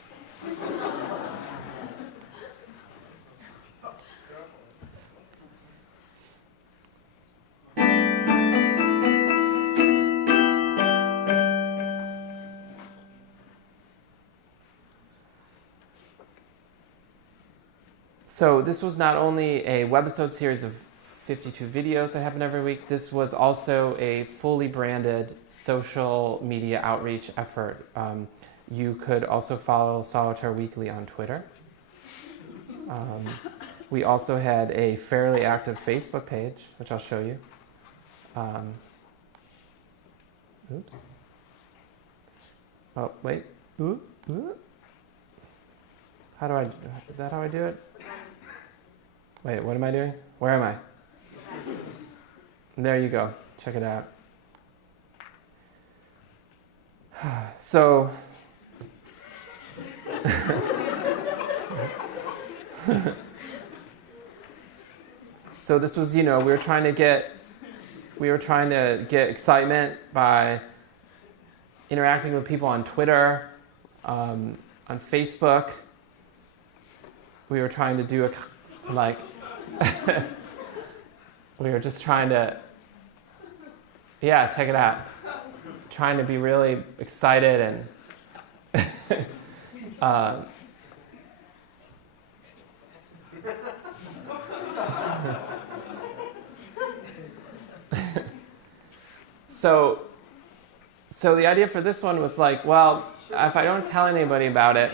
So this was not only a webisode series of 52 videos that happened every week, this was also a fully branded social media outreach effort. You could also follow Solitaire Weekly on Twitter. We also had a fairly active Facebook page, which I'll show you. Oops. Oh, wait. Is that how I do it? Wait, what am I doing? Where am I? There you go. Check it out. So, so this was, we were trying to get excitement by interacting with people on Twitter, on Facebook. We were trying to do we were just trying to, check it out. Trying to be really excited and so the idea for this one was like, well, if I don't tell anybody about it,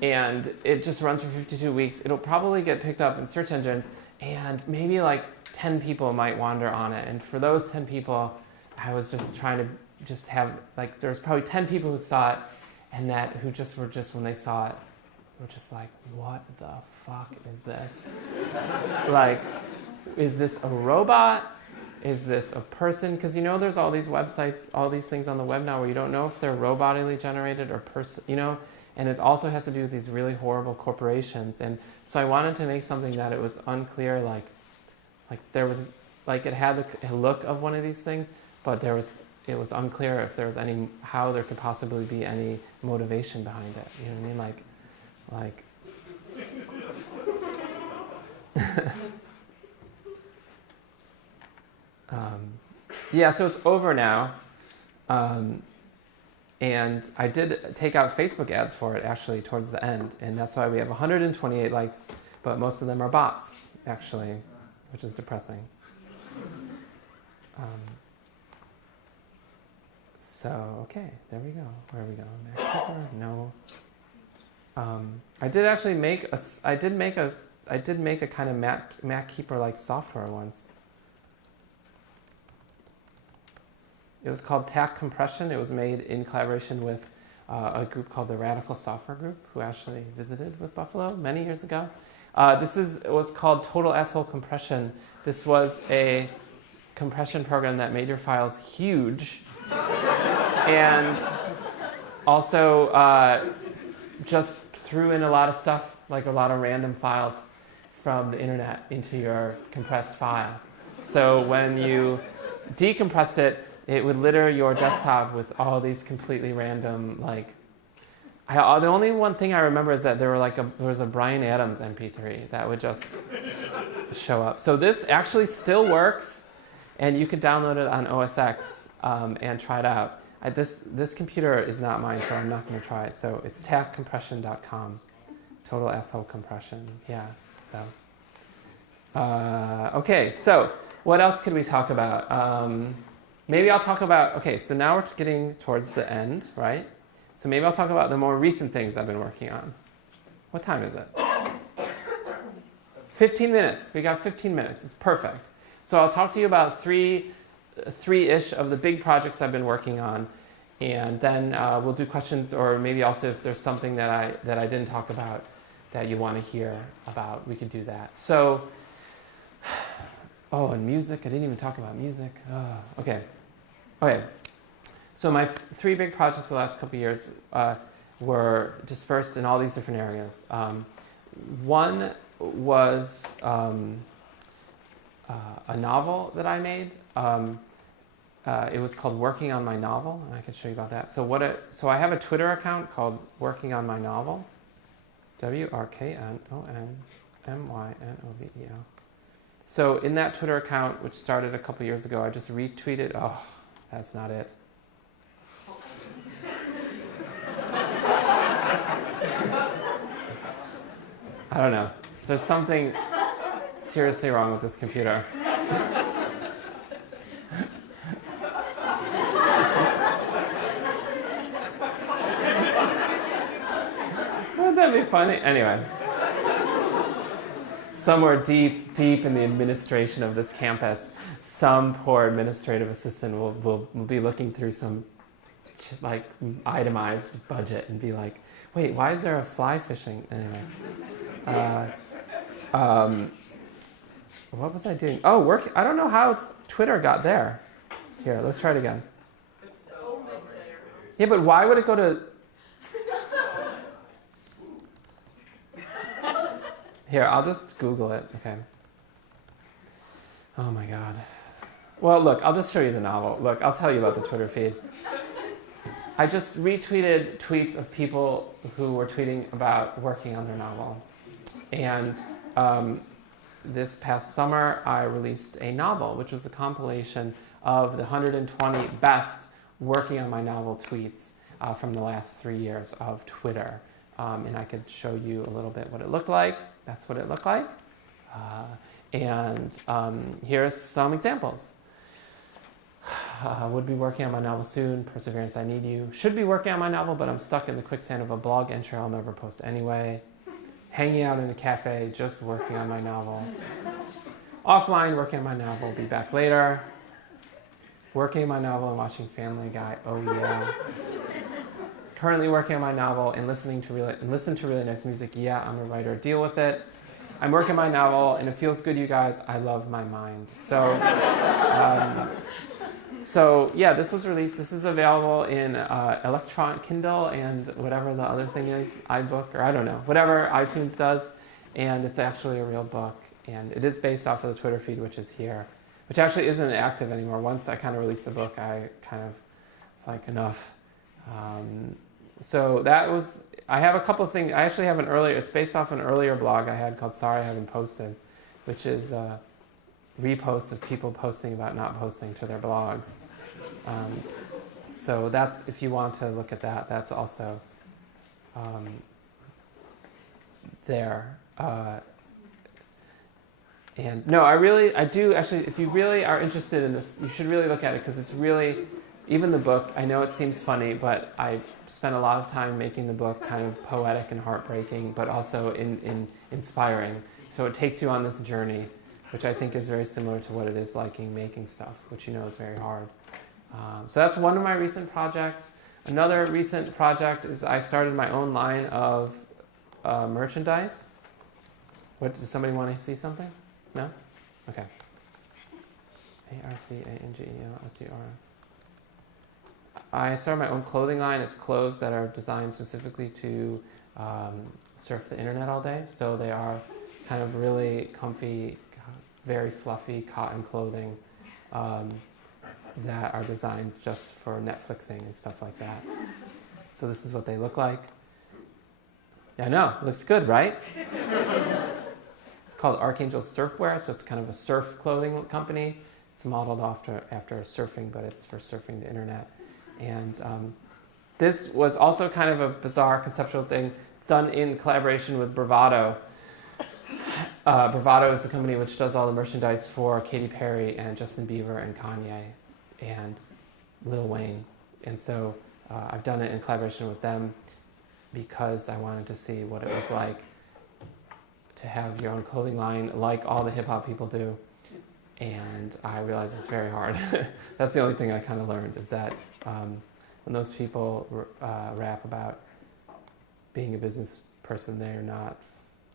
and it just runs for 52 weeks, it'll probably get picked up in search engines, and maybe like 10 people might wander on it. And for those 10 people, I was just trying to have, there's probably 10 people who saw it, and who when they saw it, were just like, what the fuck is this? Is this a robot? Is this a person? Because there's all these websites, all these things on the web now where you don't know if they're robotically generated or and it also has to do with these really horrible corporations. And so I wanted to make something that it was unclear, there was, it had the look of one of these things, but it was unclear if there was how there could possibly be any motivation behind it. You know what I mean? So it's over now. And I did take out Facebook ads for it actually towards the end, and that's why we have 128 likes, but most of them are bots actually, which is depressing. Okay, there we go. Where are we going? MacKeeper? No. I did actually make a kind of MacKeeper like software once. It was called TAC Compression. It was made in collaboration with a group called the Radical Software Group, who actually visited with Buffalo many years ago. It was called Total Asshole Compression. This was a compression program that made your files huge, and also just threw in a lot of stuff, like a lot of random files from the internet into your compressed file. So when you decompressed it, it would litter your desktop with all these completely random, the only one thing I remember is that there was a Bryan Adams MP3 that would just show up. So this actually still works, And you can download it on OS X and try it out. This computer is not mine, so I'm not going to try it. So it's taccompression.com. Total asshole compression. Yeah. So. Okay. So what else could we talk about? Maybe I'll talk about. Okay. So now we're getting towards the end, right? So maybe I'll talk about the more recent things I've been working on. What time is it? 15 minutes. We got 15 minutes. It's perfect. So I'll talk to you about three-ish of the big projects I've been working on, and then we'll do questions, or maybe also if there's something that I didn't talk about that you want to hear about, we could do that. So, and music. I didn't even talk about music. Okay. So my three big projects the last couple of years were dispersed in all these different areas. One was a novel that I made. It was called Working on My Novel, and I can show you about that. So I have a Twitter account called Working on My Novel, WRKNONMYNOVEL. So in that Twitter account, which started a couple years ago, I just retweeted. Oh, that's not it. I don't know. There's something seriously wrong with this computer. Wouldn't that be funny? Anyway. Somewhere deep in the administration of this campus, some poor administrative assistant will be looking through some like itemized budget and be like, wait, why is there a fly fishing? Anyway. What was I doing? Oh, work. I don't know how Twitter got there. Here, let's try it again. Yeah, but why would it go to... Here, I'll just Google it. Okay. Oh my God. Well, look, I'll just show you the novel. Look, I'll tell you about the Twitter feed. I just retweeted tweets of people who were tweeting about working on their novel. And this past summer, I released a novel, which was a compilation of the 120 best working on my novel tweets from the last 3 years of Twitter. And I could show you a little bit what it looked like. That's what it looked like. And here's some examples. Would be working on my novel soon. Perseverance, I need you. Should be working on my novel, but I'm stuck in the quicksand of a blog entry I'll never post anyway. Hanging out in a cafe, just working on my novel. Offline, working on my novel, be back later. Working on my novel and watching Family Guy, oh yeah. Currently working on my novel and listen to really nice music, yeah, I'm a writer, deal with it. I'm working on my novel and it feels good, you guys, I love my mind. So yeah, this was released. This is available in electronic Kindle and whatever the other thing is, iBook, or I don't know, whatever iTunes does. And it's actually a real book. And it is based off of the Twitter feed, which is here, which actually isn't active anymore. Once I kind of released the book, I kind of was like, enough. So that was, I have a couple of things. I actually have it's based off an earlier blog I had called Sorry I Haven't Posted, which is reposts of people posting about not posting to their blogs. So that's, if you want to look at that, that's also there. And no, I do actually, if you really are interested in this, you should really look at it because it's really, even the book, I know it seems funny, but I spent a lot of time making the book kind of poetic and heartbreaking, but also in inspiring. So it takes you on this journey, which I think is very similar to what it is liking making stuff, which you know is very hard. So that's one of my recent projects. Another recent project is I started my own line of merchandise. What, does somebody want to see something? No? Okay. ARCANGELSUR. I started my own clothing line. It's clothes that are designed specifically to surf the internet all day. So they are kind of really comfy, very fluffy cotton clothing that are designed just for Netflixing and stuff like that. So this is what they look like. Yeah, I know. Looks good, right? It's called Arcangel Surfwear, so it's kind of a surf clothing company. It's modeled after surfing, but it's for surfing the internet. And this was also kind of a bizarre conceptual thing. It's done in collaboration with Bravado. Bravado is the company which does all the merchandise for Katy Perry and Justin Bieber and Kanye and Lil Wayne. And so I've done it in collaboration with them because I wanted to see what it was like to have your own clothing line like all the hip-hop people do. And I realized it's very hard. That's the only thing I kind of learned, is that when those people rap about being a business person, they're not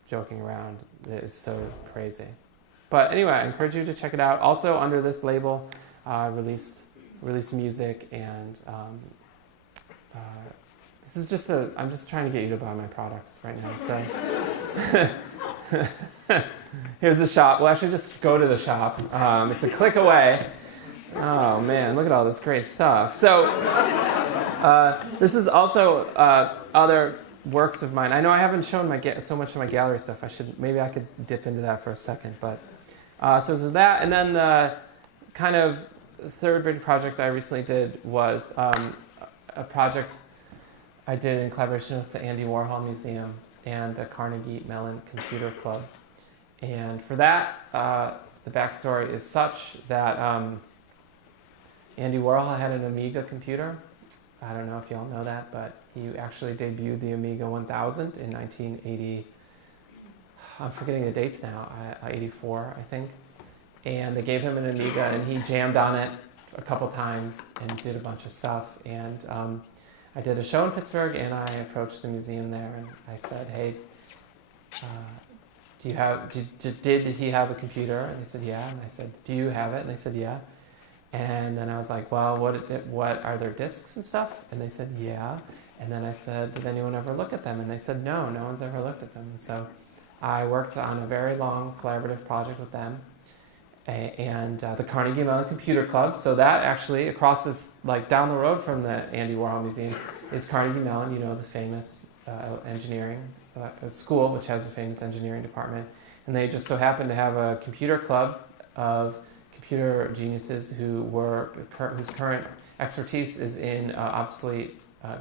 joking around. It is so crazy. But anyway, I encourage you to check it out. Also, under this label, release music, and this is just I'm just trying to get you to buy my products right now. So here's the shop. Well, actually, just go to the shop. It's a click away. Oh man, look at all this great stuff. So this is also other works of mine. I know I haven't shown so much of my gallery stuff. Maybe I could dip into that for a second. But so there's that, and then the kind of third big project I recently did was a project I did in collaboration with the Andy Warhol Museum and the Carnegie Mellon Computer Club. And for that, the backstory is such that Andy Warhol had an Amiga computer. I don't know if y'all know that, but he actually debuted the Amiga 1000 in 1980. I'm forgetting the dates now, 84, I think. And they gave him an Amiga, and he jammed on it a couple times and did a bunch of stuff. And I did a show in Pittsburgh, and I approached the museum there, and I said, hey, did he have a computer? And they said, yeah. And I said, do you have it? And they said, yeah. And then I was like, well, what are there discs and stuff? And they said, yeah. And then I said, did anyone ever look at them? And they said, no one's ever looked at them. And so I worked on a very long collaborative project with them and the Carnegie Mellon Computer Club. So that actually, across this, like down the road from the Andy Warhol Museum, is Carnegie Mellon, the famous engineering school, which has a famous engineering department. And they just so happened to have a computer club of computer geniuses whose current expertise is in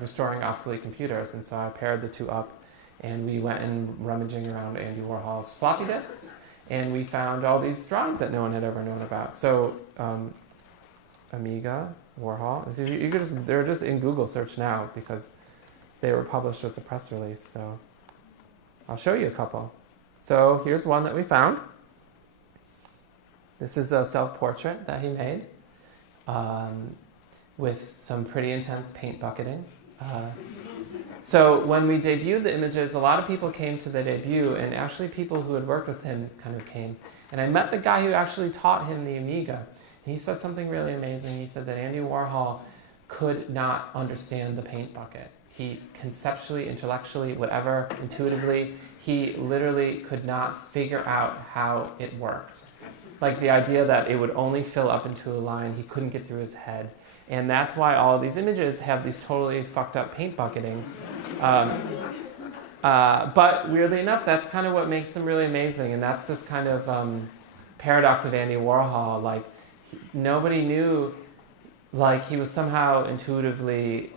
restoring obsolete computers. And so I paired the two up, and we went and rummaging around Andy Warhol's floppy disks, and we found all these drawings that no one had ever known about. So Amiga, Warhol, they're just in Google search now because they were published with the press release. So I'll show you a couple. So here's one that we found. This is a self-portrait that he made with some pretty intense paint bucketing. So when we debuted the images, a lot of people came to the debut, and actually people who had worked with him kind of came. And I met the guy who actually taught him the Amiga. And he said something really amazing. He said that Andy Warhol could not understand the paint bucket. He conceptually, intellectually, whatever, intuitively, he literally could not figure out how it worked. Like the idea that it would only fill up into a line, he couldn't get through his head. And that's why all of these images have these totally fucked up paint bucketing. But weirdly enough, that's kind of what makes them really amazing. And that's this kind of paradox of Andy Warhol. Like, nobody knew, like, he was somehow intuitively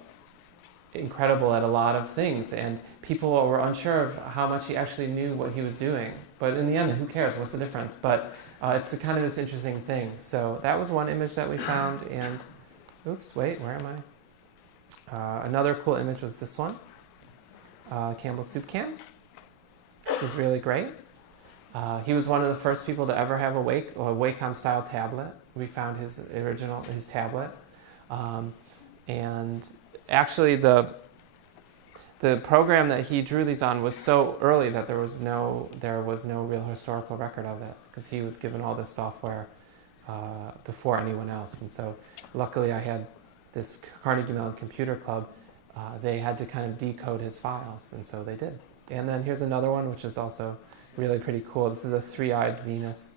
incredible at a lot of things. And people were unsure of how much he actually knew what he was doing. But in the end, who cares? What's the difference? But it's kind of this interesting thing. So that was one image that we found. And oops, wait, where am I? Another cool image was this one, Campbell's Soup Can, which was really great. He was one of the first people to ever have a Wacom-style tablet. We found his tablet. And actually the program that he drew these on was so early that there was no real historical record of it, because he was given all this software before anyone else. And so luckily I had this Carnegie Mellon Computer Club. They had to kind of decode his files, and so they did. And then here's another one, which is also really pretty cool. This is a three-eyed Venus,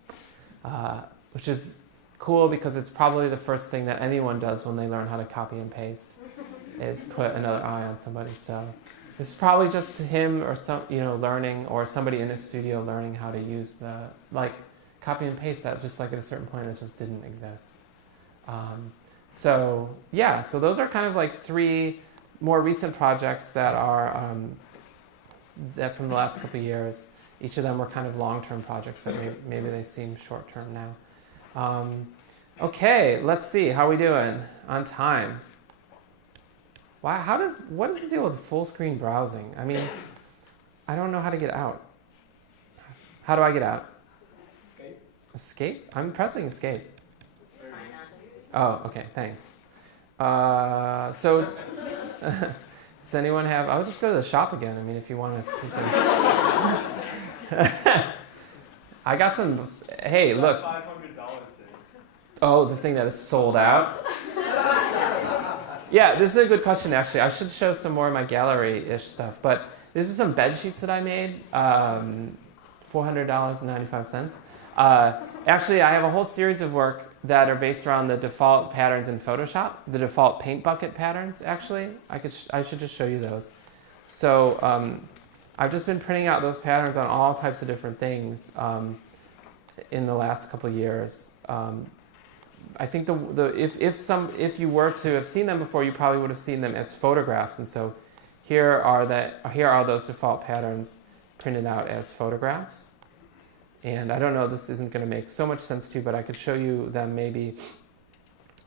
which is cool because it's probably the first thing that anyone does when they learn how to copy and paste, is put another eye on somebody. So this is probably just him or learning, or somebody in his studio learning how to use copy and paste that just like at a certain point it just didn't exist. So yeah, so those are kind of like 3 more recent projects that are that from the last couple of years. Each of them were kind of long-term projects, but maybe they seem short-term now. Okay, let's see. How are we doing on time? Wow, what is the deal with full screen browsing? I mean, I don't know how to get out. How do I get out? Escape. Escape? I'm pressing escape. Oh, okay, thanks. So, does anyone have, I'll just go to the shop again. I mean, if you want to see some. I got some, hey, look. $500 thing. Oh, the thing that is sold out? Yeah, this is a good question, actually. I should show some more of my gallery-ish stuff. But this is some bed sheets that I made, $400.95. Actually, I have a whole series of work that are based around the default patterns in Photoshop, the default paint bucket patterns, actually. I should just show you those. So I've just been printing out those patterns on all types of different things in the last couple of years. I think if you were to have seen them before, you probably would have seen them as photographs. And so here are those default patterns printed out as photographs. And I don't know, this isn't going to make so much sense to you, but I could show you them maybe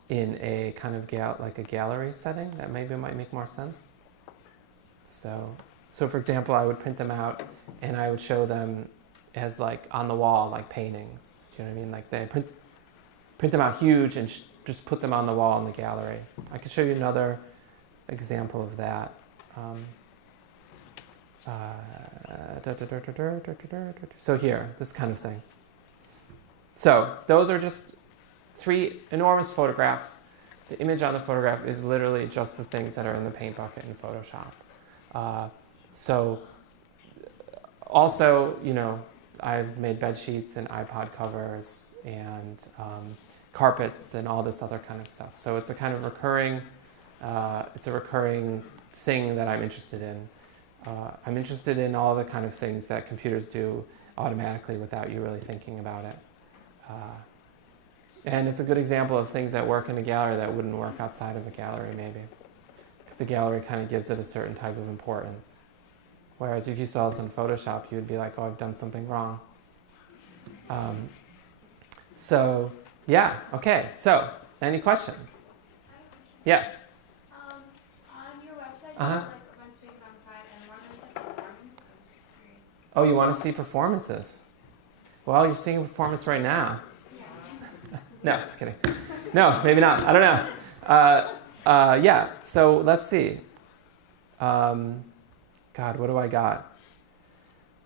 in a kind of like a gallery setting. That maybe might make more sense. So for example, I would print them out and I would show them as like on the wall, like paintings. Do you know what I mean? Like they print them out huge and just put them on the wall in the gallery. I could show you another example of that. So here, this kind of thing. So those are just 3 enormous photographs. The image on the photograph is literally just the things that are in the paint bucket in Photoshop. So also, you know, I've made bed sheets and iPod covers and carpets and all this other kind of stuff. So it's a kind of recurring thing that I'm interested in. I'm interested in all the kind of things that computers do automatically without you really thinking about it. And it's a good example of things that work in a gallery that wouldn't work outside of a gallery, maybe. Because the gallery kind of gives it a certain type of importance. Whereas if you saw this in Photoshop, you would be like, oh, I've done something wrong. So, yeah, okay. So, any questions? Yes? On your website, Uh-huh. there's like a bunch of things on the side, and one is like performance. I'm just curious. Oh, you want to see performances? Well, you're seeing a performance right now. Yeah. No, just kidding. No, maybe not. I don't know. Yeah, so let's see. God, what do I got?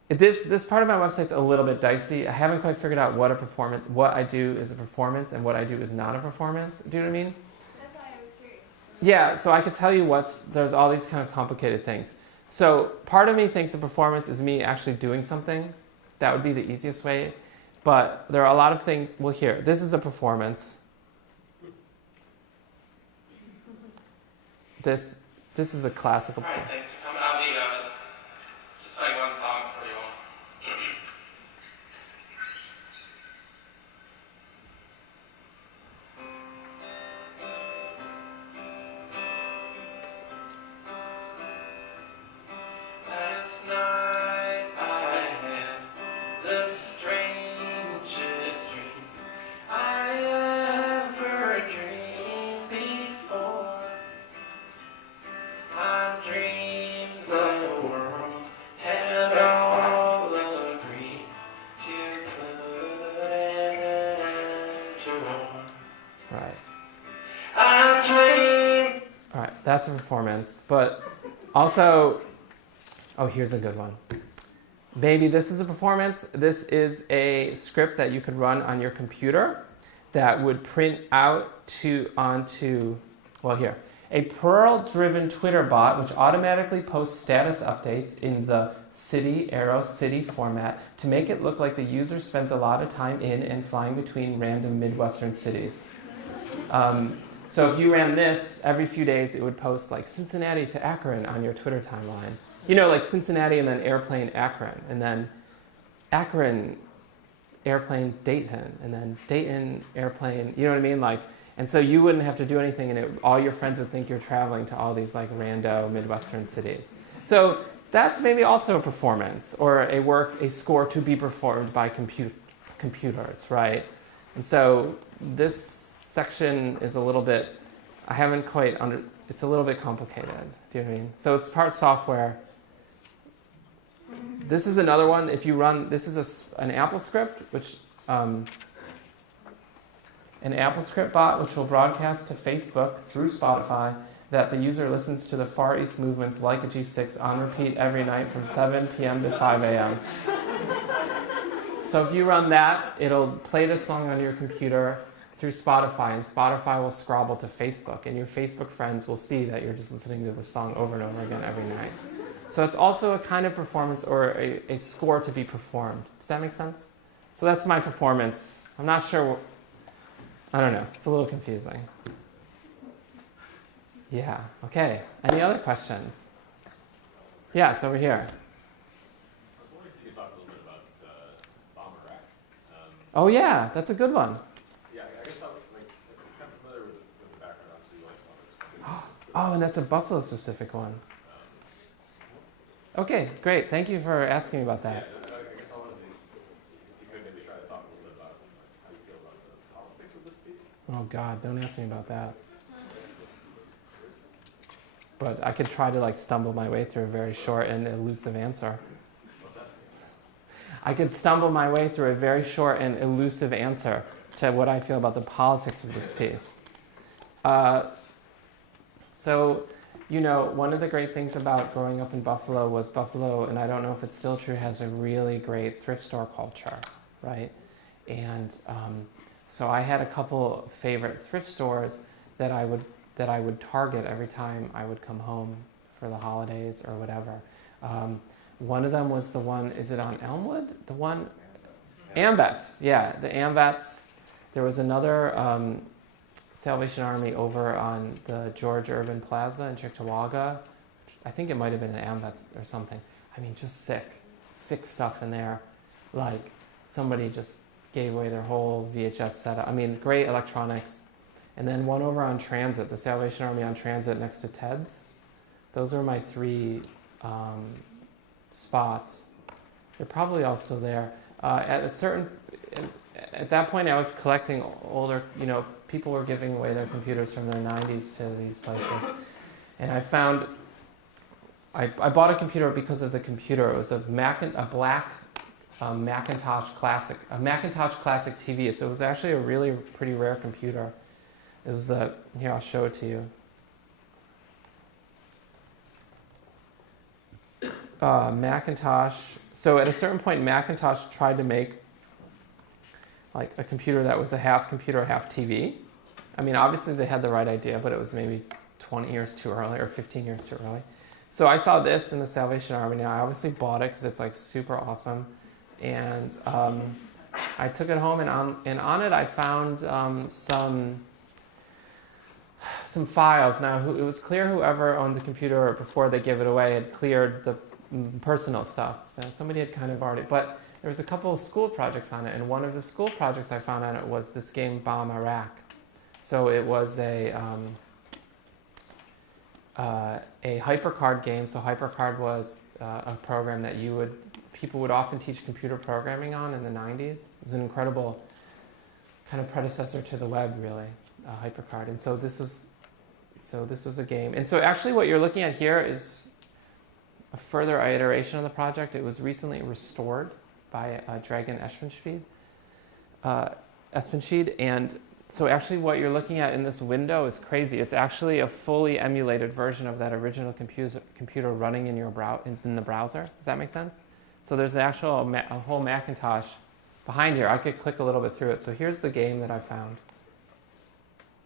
This part of my website's a little bit dicey. I haven't quite figured out what I do is a performance and what I do is not a performance. Do you know what I mean? That's why I was curious. Yeah, so I could tell you there's all these kind of complicated things. So part of me thinks a performance is me actually doing something. That would be the easiest way. But there are a lot of things. Well, here, this is a performance. This is a classical All right, performance. thanks for coming. I'll be just playing one song for you all. Last night I had the strangest dream I ever dreamed before. I dreamed the world had all agreed to put an end to war. Right. I dreamed. All right, that's a performance, but also, oh, here's a good one. Maybe this is a performance. This is a script that you could run on your computer that would print out onto, well, here. A Perl-driven Twitter bot which automatically posts status updates in the city, arrow, city format to make it look like the user spends a lot of time in and flying between random Midwestern cities. So if you ran this, every few days it would post like Cincinnati to Akron on your Twitter timeline. You know, like Cincinnati and then airplane Akron, and then Akron airplane Dayton, and then Dayton airplane, you know what I mean? Like, and so you wouldn't have to do anything, and all your friends would think you're traveling to all these like rando Midwestern cities. So that's maybe also a performance or a score to be performed by computers, right? And so this section is a little bit, I haven't quite it's a little bit complicated. Do you know what I mean? So it's part software. This is another one. If you run, this is an AppleScript, which an AppleScript bot, which will broadcast to Facebook through Spotify that the user listens to the Far East movements like a G6 on repeat every night from 7 p.m. to 5 a.m. So if you run that, it'll play this song on your computer through Spotify, and Spotify will scrabble to Facebook, and your Facebook friends will see that you're just listening to the song over and over again every night. So it's also a kind of performance or a score to be performed. Does that make sense? So that's my performance. I'm not sure. I don't know. It's a little confusing. Yeah. Okay. Any other questions? Yes, over here. I was wondering if you could talk a little bit about Bomber Rack. Oh yeah, that's a good one. Yeah, I guess I'm kind of familiar with the background. Obviously, you like Bomber. Oh, and that's a Buffalo specific one. Okay, great. Thank you for asking me about that. Yeah, I guess I wanted to, if you could maybe try to talk a little bit about how you feel about the politics of this piece. Oh God, don't ask me about that. But I could try to like stumble my way through a very short and elusive answer. What's that? I could stumble my way through a very short and elusive answer to what I feel about the politics of this piece. So, you know, one of the great things about growing up in Buffalo was Buffalo, and I don't know if it's still true, has a really great thrift store culture, right? And so I had a couple favorite thrift stores that I would target every time I would come home for the holidays or whatever. One of them was the one, is it on Elmwood? The one, AMVETS, yeah, the AMVETS. There was another Salvation Army over on the George Urban Plaza in Cheektowaga. I think it might have been an AMVETS or something. I mean, just sick stuff in there. Like somebody just gave away their whole VHS setup. I mean, great electronics. And then one over on Transit, the Salvation Army on Transit next to Ted's. Those are my three spots. They're probably all still there. At that point, I was collecting older, you know, people were giving away their computers from their 90s to these places. And I found, I bought a computer because of the computer. It was a black Macintosh Classic TV. It was actually a really pretty rare computer. It was here, I'll show it to you. Macintosh. So at a certain point, Macintosh tried to make like a computer that was a half computer, half TV. I mean, obviously they had the right idea, but it was maybe 20 years too early or 15 years too early. So I saw this in the Salvation Army. Now I obviously bought it because it's like super awesome. And I took it home, and on it I found some files. Now it was clear whoever owned the computer before they gave it away had cleared the personal stuff. So somebody had kind of already, but there was a couple of school projects on it, and one of the school projects I found on it was this game Bomb Iraq. So it was a HyperCard game. So HyperCard was a program that people would often teach computer programming on in the 90s. It was an incredible kind of predecessor to the web, really, HyperCard. And so this was a game. And so actually what you're looking at here is a further iteration of the project. It was recently restored by Dragan Espenshede. And so actually what you're looking at in this window is crazy. It's actually a fully emulated version of that original computer running in the browser. Does that make sense? So there's a whole Macintosh behind here. I could click a little bit through it. So here's the game that I found.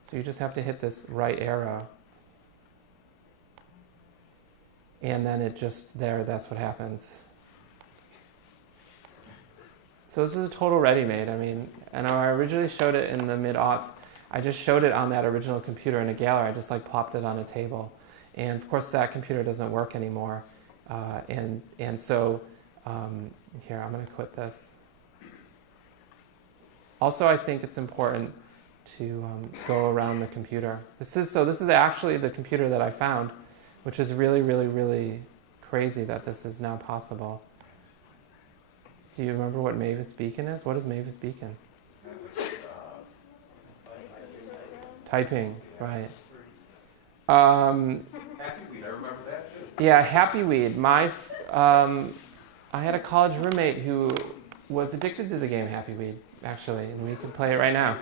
So you just have to hit this right arrow. And then that's what happens. So this is a total ready-made. I mean, and I originally showed it in the mid-aughts. I just showed it on that original computer in a gallery. I just like plopped it on a table. And of course that computer doesn't work anymore. And so, here, I'm gonna quit this. Also, I think it's important to go around the computer. This is actually the computer that I found, which is really, really, really crazy that this is now possible. Do you remember what Mavis Beacon is? What is Mavis Beacon? Typing, right. I remember that too. Yeah, Happy Weed. I had a college roommate who was addicted to the game Happy Weed, actually, and we can play it right now.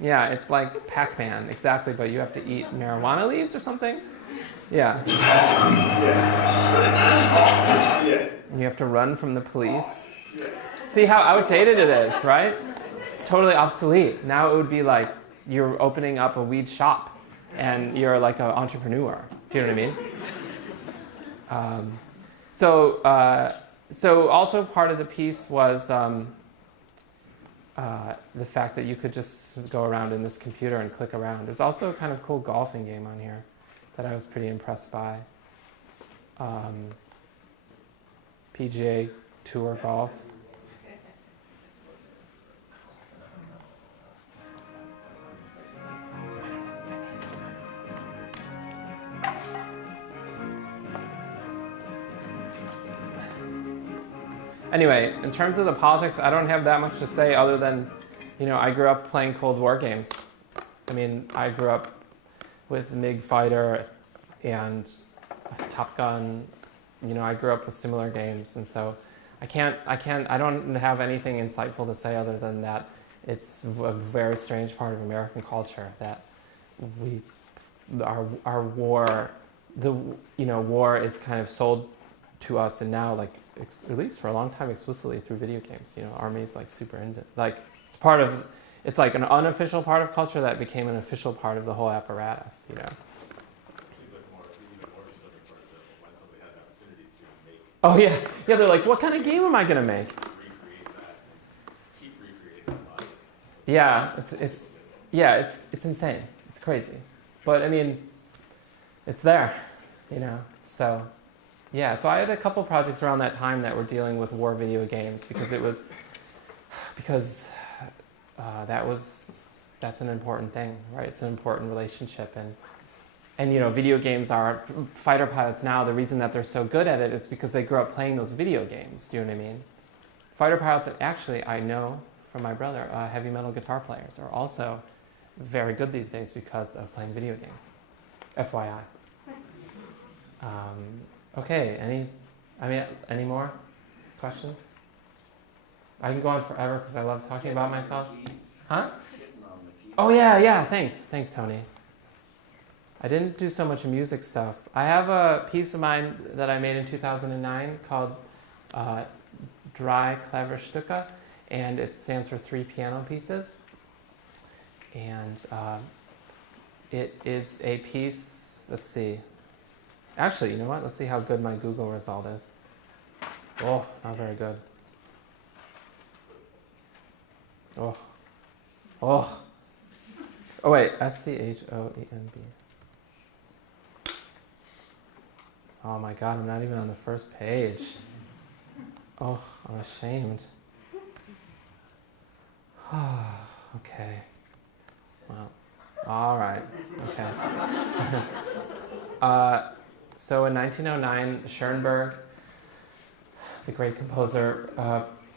Yeah, it's like Pac-Man, exactly, but you have to eat marijuana leaves or something? Yeah. And you have to run from the police. See how outdated it is, right? It's totally obsolete. Now it would be like you're opening up a weed shop and you're like an entrepreneur. Do you know what I mean? So also part of the piece was the fact that you could just go around in this computer and click around. There's also a kind of cool golfing game on here that I was pretty impressed by. PGA Tour golf. Anyway, in terms of the politics, I don't have that much to say other than, I grew up playing Cold War games. I mean, I grew up with MiG Fighter and Top Gun. I grew up with similar games, and so I don't have anything insightful to say other than that it's a very strange part of American culture that our war, war is kind of sold to us, and now at least for a long time explicitly through video games. Army's super into it's like an unofficial part of culture that became an official part of the whole apparatus. Seems like it's even more specific for when somebody has the opportunity to make. Oh yeah. They're like, what kind of game am I gonna make? Recreate that and keep recreating that body. Yeah, it's insane. It's crazy, but I mean, it's there. So. Yeah, so I had a couple projects around that time that were dealing with war video games because that's an important thing, right? It's an important relationship, and video games are fighter pilots now. The reason that they're so good at it is because they grew up playing those video games. Do you know what I mean? Fighter pilots that actually I know from my brother, heavy metal guitar players, are also very good these days because of playing video games. FYI. Okay, any more questions? I can go on forever because I love talking about myself. Huh? Oh yeah, thanks, Tony. I didn't do so much music stuff. I have a piece of mine that I made in 2009 called Drei Klavierstücke, and it stands for 3 piano pieces. And it is a piece, let's see. Actually, you know what? Let's see how good my Google result is. Oh, not very good. Oh, wait, SCHOENB. Oh my God, I'm not even on the first page. Oh, I'm ashamed. Okay. Well, all right. Okay. So in 1909, Schoenberg, the great composer,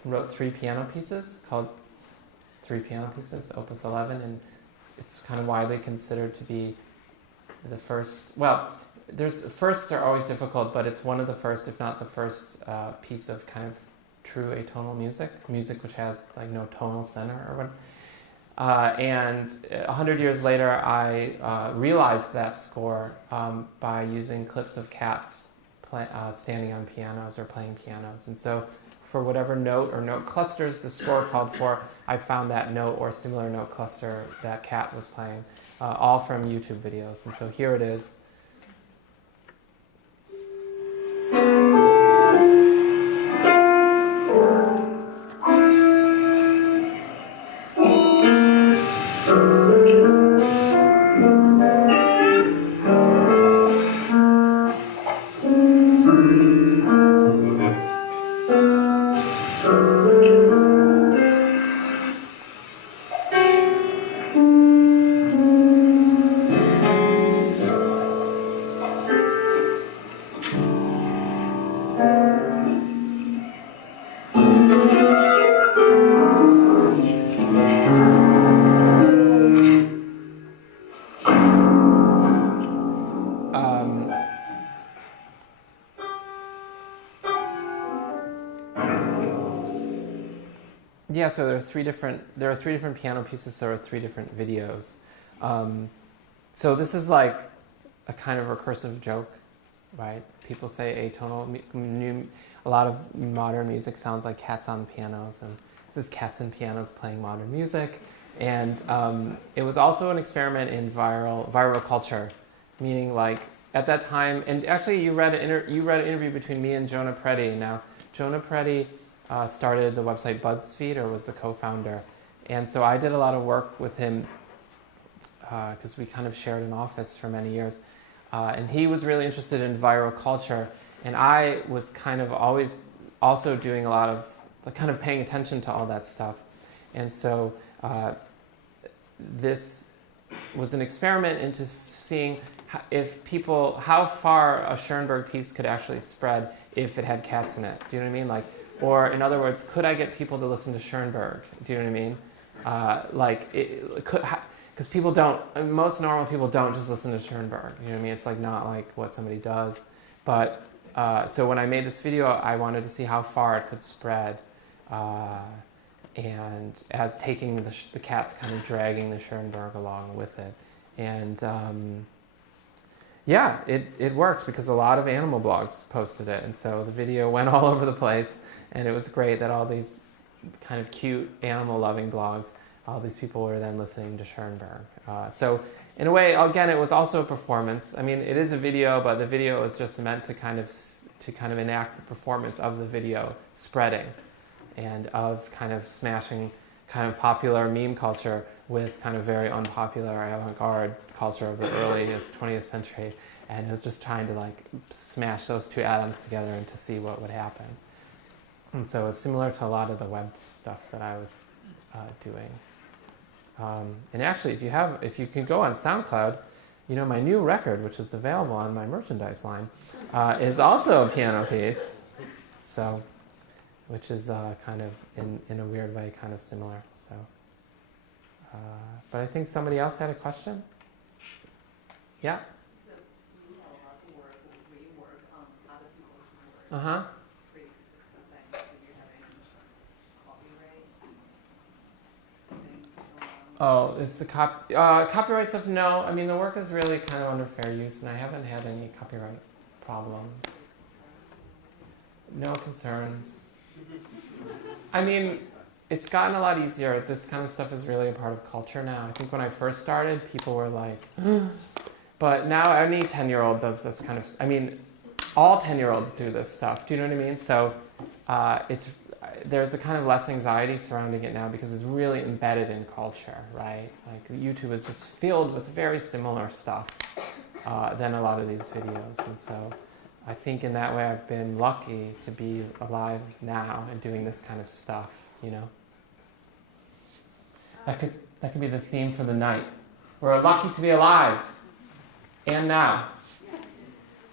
wrote 3 piano pieces called 3 Piano Pieces, Opus 11, and it's kind of widely considered to be the first. Well, firsts are always difficult, but it's one of the first, if not the first, piece of kind of true atonal music which has no tonal center or what. And 100 years later, I realized that score by using clips of cats standing on pianos or playing pianos. And so for whatever note or note clusters the score called for, I found that note or similar note cluster that cat was playing, all from YouTube videos. And so here it is. Yeah, so there are three different piano pieces. There are three different videos. So this is like a kind of recursive joke, right? People say atonal. A lot of modern music sounds like cats on pianos, and this is cats and pianos playing modern music. And it was also an experiment in viral culture, meaning like at that time. And actually, you read an interview between me and Jonah Preddy. Now, Jonah Preddy started the website BuzzFeed, or was the co-founder, and so I did a lot of work with him because we kind of shared an office for many years. And he was really interested in viral culture, and I was kind of always also doing a lot of kind of paying attention to all that stuff. And so this was an experiment into seeing how far a Schoenberg piece could actually spread if it had cats in it. Do you know what I mean? Like, or in other words, could I get people to listen to Schoenberg? Do you know what I mean? Because people don't, most normal people don't just listen to Schoenberg. You know what I mean? It's like not like what somebody does. But so when I made this video, I wanted to see how far it could spread, and as taking the cats kind of dragging the Schoenberg along with it. And yeah, it worked because a lot of animal blogs posted it, and so the video went all over the place, and it was great that all these kind of cute animal-loving blogs, all these people were then listening to Schoenberg. So in a way, again, it was also a performance. I mean, it is a video, but the video is just meant to kind of enact the performance of the video spreading, and of kind of smashing kind of popular meme culture with kind of very unpopular avant-garde culture of the early 20th century. And it was just trying to like smash those two atoms together and to see what would happen. And so it's similar to a lot of the web stuff that I was doing. And actually, if you can go on SoundCloud, you know, my new record, which is available on my merchandise line, is also a piano piece. So, which is kind of, in a weird way, kind of similar. So, but I think somebody else had a question? Yeah? So you have a lot of work, where you work on other people's work. Uh-huh. Create this kind of thing. Do you have any copyright things going on? Oh, is the copyright stuff? No. I mean, the work is really kind of under fair use, and I haven't had any copyright problems. No concerns. I mean, it's gotten a lot easier. This kind of stuff is really a part of culture now. I think when I first started, people were like, but now any 10-year-old does this kind of, I mean, all 10-year-olds do this stuff. Do you know what I mean? So there's a kind of less anxiety surrounding it now because it's really embedded in culture, right? Like YouTube is just filled with very similar stuff than a lot of these videos. And so I think in that way I've been lucky to be alive now and doing this kind of stuff, you know? That could be the theme for the night. We're lucky to be alive. And now. Yeah.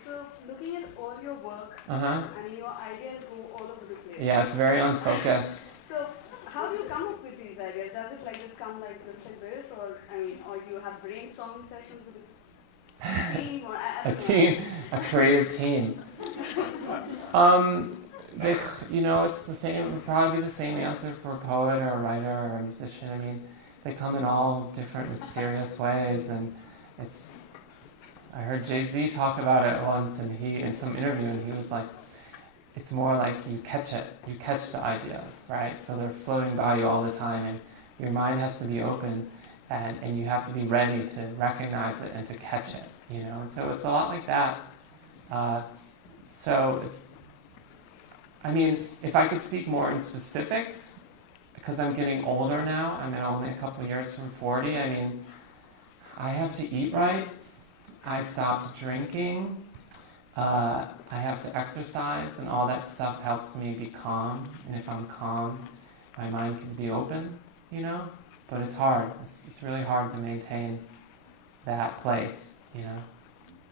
So looking at all your work, Uh-huh. I mean, your ideas go all over the place. Yeah, it's very unfocused. So how do you come up with these ideas? Does it like just come like this, or I mean, or you have brainstorming sessions with a team, or I A don't know. team, a creative team. You know, it's the same. It would probably be the same answer for a poet or a writer or a musician. I mean, they come in all different mysterious ways, and it's. I heard Jay-Z talk about it once, and in some interview, and he was like, "It's more like you catch the ideas, right? So they're floating by you all the time, and your mind has to be open, and you have to be ready to recognize it and to catch it, you know. And so it's a lot like that. So it's. I mean, if I could speak more in specifics, because I'm getting older now, I'm only a couple years from 40, I mean, I have to eat right, I stopped drinking, I have to exercise, and all that stuff helps me be calm, and if I'm calm, my mind can be open, you know? But it's hard, it's really hard to maintain that place, you know?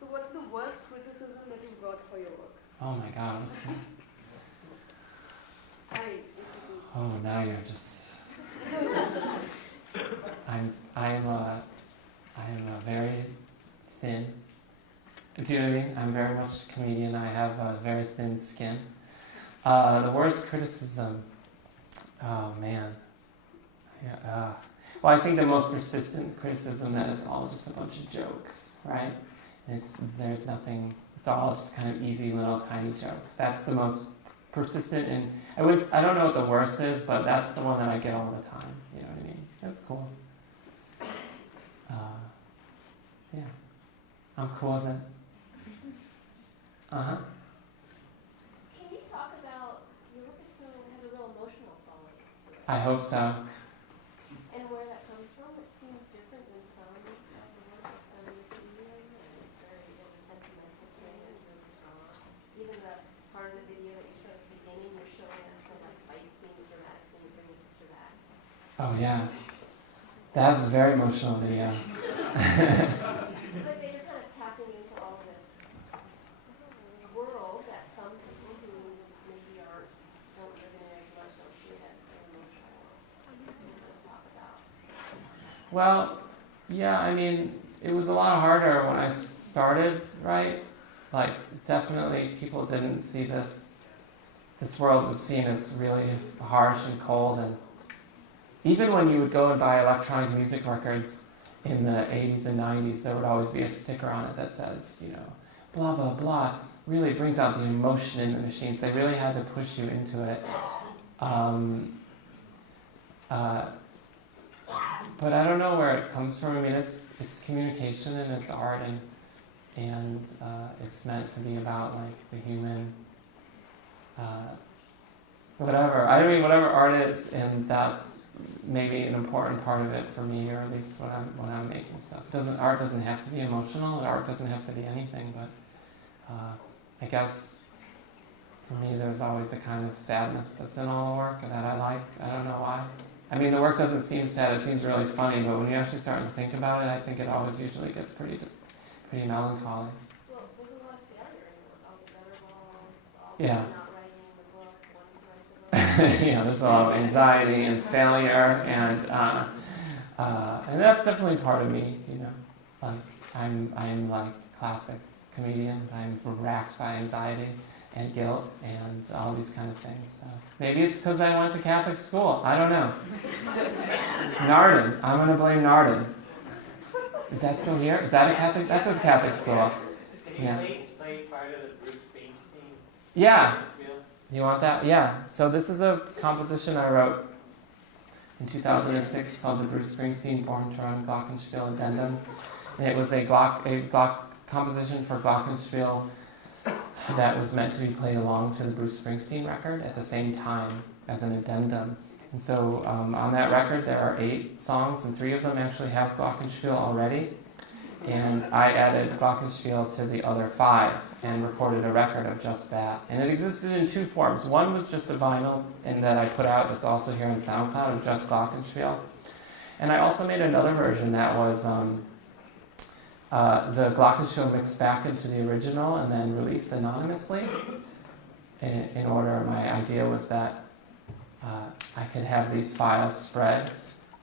So what's the worst criticism that you got for your work? Oh my God, oh, now you're just. I am a very thin. Do you know what I mean? I'm very much a comedian. I have a very thin skin. The worst criticism. Oh man. Yeah, well, I think the most persistent criticism that it's all just a bunch of jokes, right? And there's nothing. It's all just kind of easy little tiny jokes. That's the most persistent, and I don't know what the worst is, but that's the one that I get all the time. You know what I mean? That's cool. Yeah, I'm cool with it. Can you talk about your work has a real emotional quality to it, I hope so. and where that comes from, which seems different than some of the work that's done in the studio, and it's very, the sentimental strain is really strong. Even the part of the video that you showed at the beginning, you're showing us some like fight scene, dramatic scene to bring the sister back. Oh yeah, that was a very emotional video. It's like that you're kind of tapping into all this world that some people who maybe don't live in it as much don't see it as an emotional world to talk about. Well, yeah, I mean, it was a lot harder when I started, right? Like, definitely people didn't see this. This world was seen as really harsh and cold, and even when you would go and buy electronic music records in the 80s and 90s, there would always be a sticker on it that says, blah, blah, blah. Really brings out the emotion in the machines. They really had to push you into it. But I don't know where it comes from. I mean, it's communication and it's art, and it's meant to be about like the human, whatever. I mean, whatever art is, and that's maybe an important part of it for me, or at least when I'm making stuff. Art doesn't have to be emotional. Art doesn't have to be anything, but I guess for me, there's always a kind of sadness that's in all the work that I like. I don't know why. I mean, the work doesn't seem sad. It seems really funny, but when you actually start to think about it, I think it always usually gets pretty melancholy. Well, there's a lot of failure in it, all the better balls, all Yeah. not writing the book, wanting to write the book. There's a lot of anxiety and failure, and that's definitely part of me. Like I'm like classic comedian. I'm racked by anxiety and guilt and all these kind of things. So maybe it's because I went to Catholic school. I don't know. Narden. I'm going to blame Narden. Is that still here? Is that a Catholic? That's a Catholic school. Yeah. Play part of the Bruce Springsteen. Yeah. You want that? Yeah. So this is a composition I wrote in 2006 called the Bruce Springsteen Born to Run Glockenspiel Addendum. And it was a Glock composition for Glockenspiel that was meant to be played along to the Bruce Springsteen record at the same time as an addendum. And so on that record there are 8 songs, and 3 of them actually have Glockenspiel already. And I added Glockenspiel to the other 5 and recorded a record of just that. And it existed in 2 forms. One was just a vinyl and that I put out that's also here on SoundCloud of just Glockenspiel. And I also made another version that was the Glockenspiel mixed back into the original and then released anonymously. In order, my idea was that I could have these files spread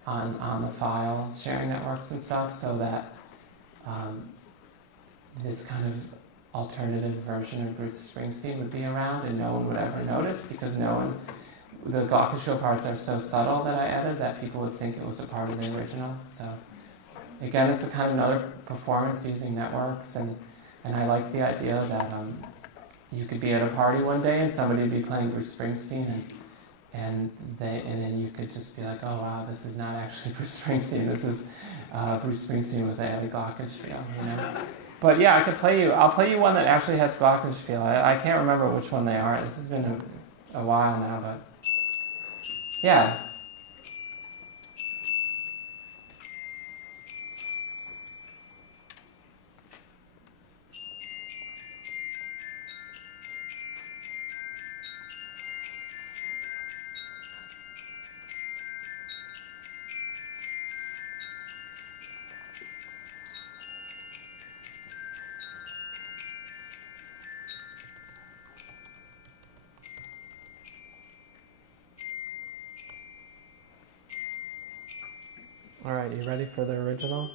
on the file sharing networks and stuff, so that this kind of alternative version of Bruce Springsteen would be around and no one would ever notice, because the Glockenspiel parts are so subtle that I added that people would think it was a part of the original. So again, it's a kind of another performance using networks, and I like the idea that you could be at a party one day and somebody would be playing Bruce Springsteen, and then you could just be like, oh wow, this is not actually Bruce Springsteen. This is Bruce Springsteen with added Glockenspiel. But yeah, I'll play you one that actually has Glockenspiel. I can't remember which one they are. This has been a while now, but yeah. All right, you ready for the original?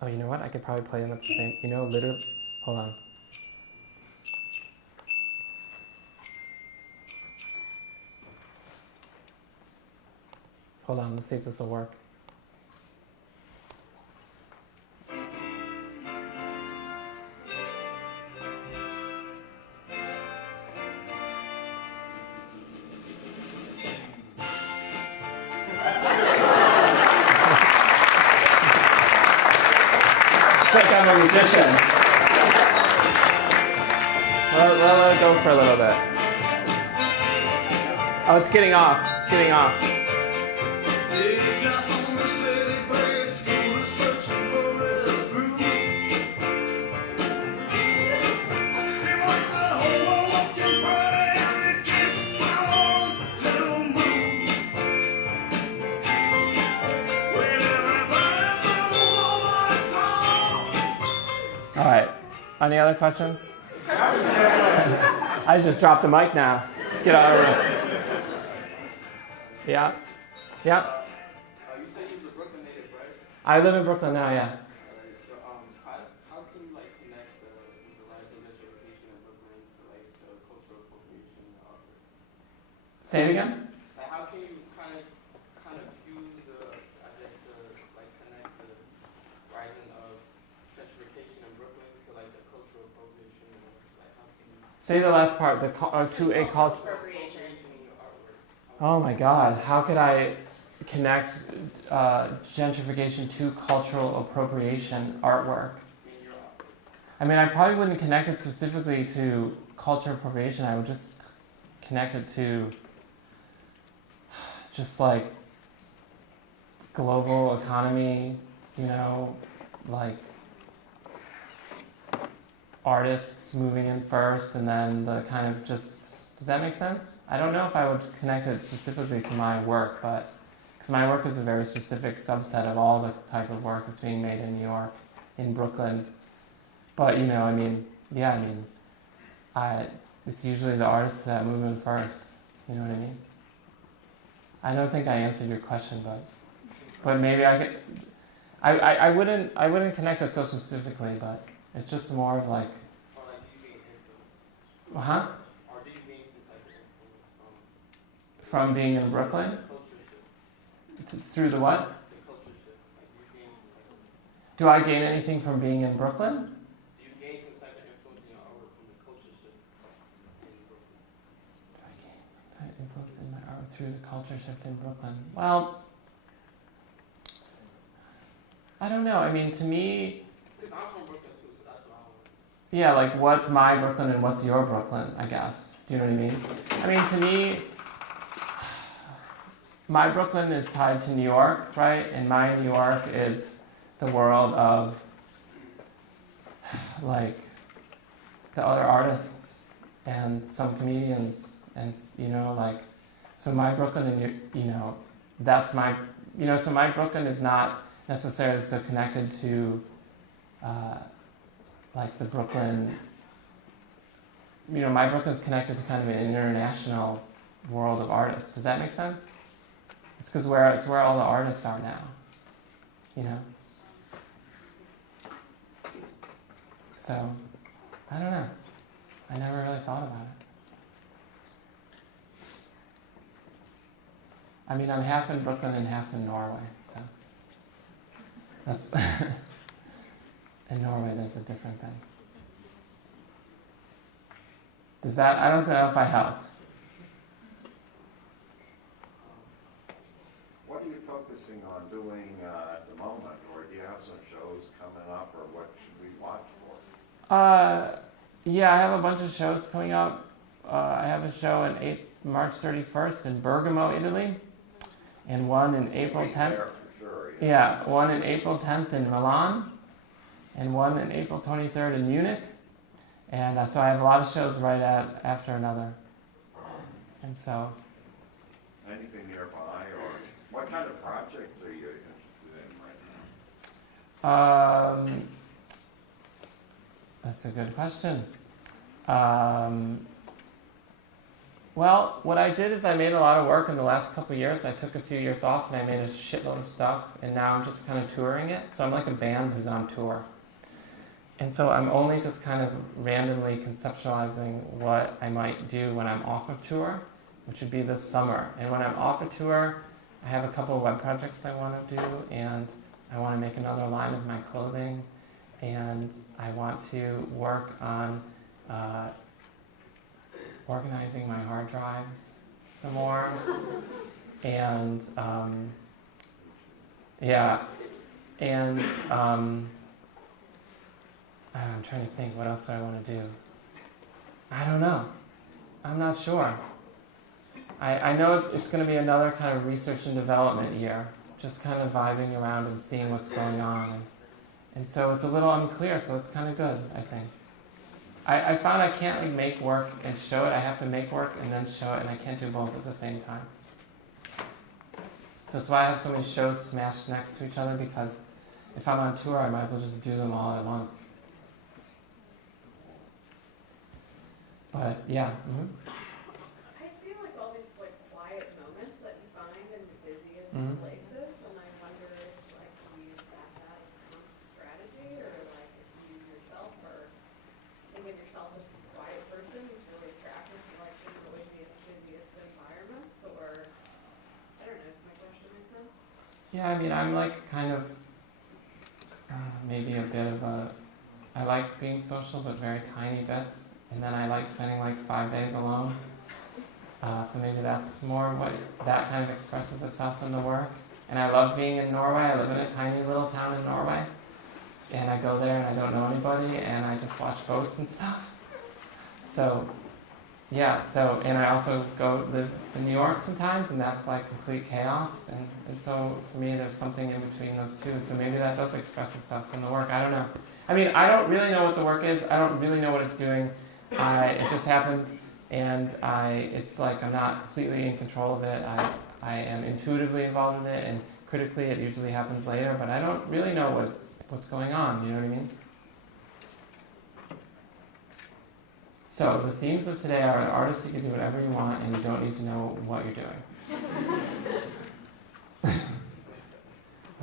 Oh, you know what? I could probably play them at the same, literally. Hold on. Hold on, let's see if this will work. It's like I'm a magician. Well, let it go for a little bit. Oh, it's getting off. It's getting off. All right. Any other questions? I just dropped the mic now. Let's get out of the room. Yeah. Yeah. You said you're a Brooklyn native, right? I live in Brooklyn now, yeah. So, how can you like connect the rise of gentrification in Brooklyn to like the cultural appropriation of it? Say it again? Like, how can you kind of fuse the, I guess, like connect the rising of gentrification in Brooklyn to like the cultural appropriation? Like, how can you Say the last part. To a culture. appropriation in your artwork? Oh my God! How could I connect gentrification to cultural appropriation artwork? In your artwork. I mean, I probably wouldn't connect it specifically to cultural appropriation. I would just connect it to just like global economy, you know, like artists moving in first and then the kind of just, does that make sense? I don't know if I would connect it specifically to my work, but because my work is a very specific subset of all the type of work that's being made in New York, in Brooklyn. But, you know, I mean, yeah, I mean, it's usually the artists that move in first, you know what I mean? I don't think I answered your question, but maybe I could, I wouldn't connect it so specifically, but it's just more of like, Or like you being influenced? huh? Or do you gain some type of influence From being in Brooklyn? the culture shift? Through the what? The culture shift. Like you gain some type of, Do I gain anything from being in Brooklyn? do you gain some type of influence in your artwork from the culture shift in Brooklyn? Do I gain some kind of influence in my art through the culture shift in Brooklyn? Well, I don't know. I mean, to me, Because I'm from Brooklyn too, so that's what I want. yeah, like what's my Brooklyn and what's your Brooklyn, I guess. Do you know what I mean? I mean, to me, my Brooklyn is tied to New York, right? And my New York is the world of like the other artists and some comedians and, you know, like, so my Brooklyn and, you know, that's my, you know, so my Brooklyn is not necessarily so connected to like the Brooklyn, you know, my Brooklyn's connected to kind of an international world of artists. Does that make sense? It's because it's where all the artists are now, you know? So, I don't know. I never really thought about it. I mean, I'm half in Brooklyn and half in Norway, so that's in Norway there's a different thing. Does that, I don't know if I helped. What are you focusing on doing at the moment, or do you have some shows coming up, or what should we watch for? Yeah, I have a bunch of shows coming up. I have a show on March 31st in Bergamo, Italy, and one in April 10th. There for sure, Yeah, one in April 10th in Milan, and one in April 23rd in Munich. And so I have a lot of shows right after another. And so, Anything nearby, or what kind of projects are you interested in right now? that's a good question. Well, what I did is I made a lot of work in the last couple of years. I took a few years off and I made a shitload of stuff, and now I'm just kind of touring it. So I'm like a band who's on tour. And so I'm only just kind of randomly conceptualizing what I might do when I'm off of tour, which would be this summer. And when I'm off of tour, I have a couple of web projects I want to do, and I want to make another line of my clothing, and I want to work on organizing my hard drives some more, and I'm trying to think, what else do I want to do? I don't know. I'm not sure. I know it's going to be another kind of research and development year, just kind of vibing around and seeing what's going on. And so it's a little unclear, so it's kind of good, I think. I found I can't like make work and show it. I have to make work and then show it, and I can't do both at the same time. So that's why I have so many shows smashed next to each other, because if I'm on tour, I might as well just do them all at once. But yeah. Mm-hmm. I see like all these like quiet moments that you find in the busiest Mhm. places, and I wonder if like you use that as kind of strategy, or like if you yourself are think of yourself as this quiet person who's really attracted to like the noisiest, busiest environments, or I don't know. Does my question make sense? Yeah, I mean, I'm like kind of maybe a bit of a. I like being social, but very tiny bits. And then I like spending like 5 days alone. So maybe that's more what that kind of expresses itself in the work. And I love being in Norway. I live in a tiny little town in Norway. And I go there and I don't know anybody, and I just watch boats and stuff. So, yeah, and I also go live in New York sometimes, and that's like complete chaos. And so for me, there's something in between those two. So maybe that does express itself in the work. I don't know. I mean, I don't really know what the work is. I don't really know what it's doing. It just happens, and it's like I'm not completely in control of it. I am intuitively involved in it, and critically it usually happens later, but I don't really know what's going on, you know what I mean? So the themes of today are artists, you can do whatever you want, and you don't need to know what you're doing.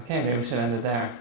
Okay, maybe we should end it there.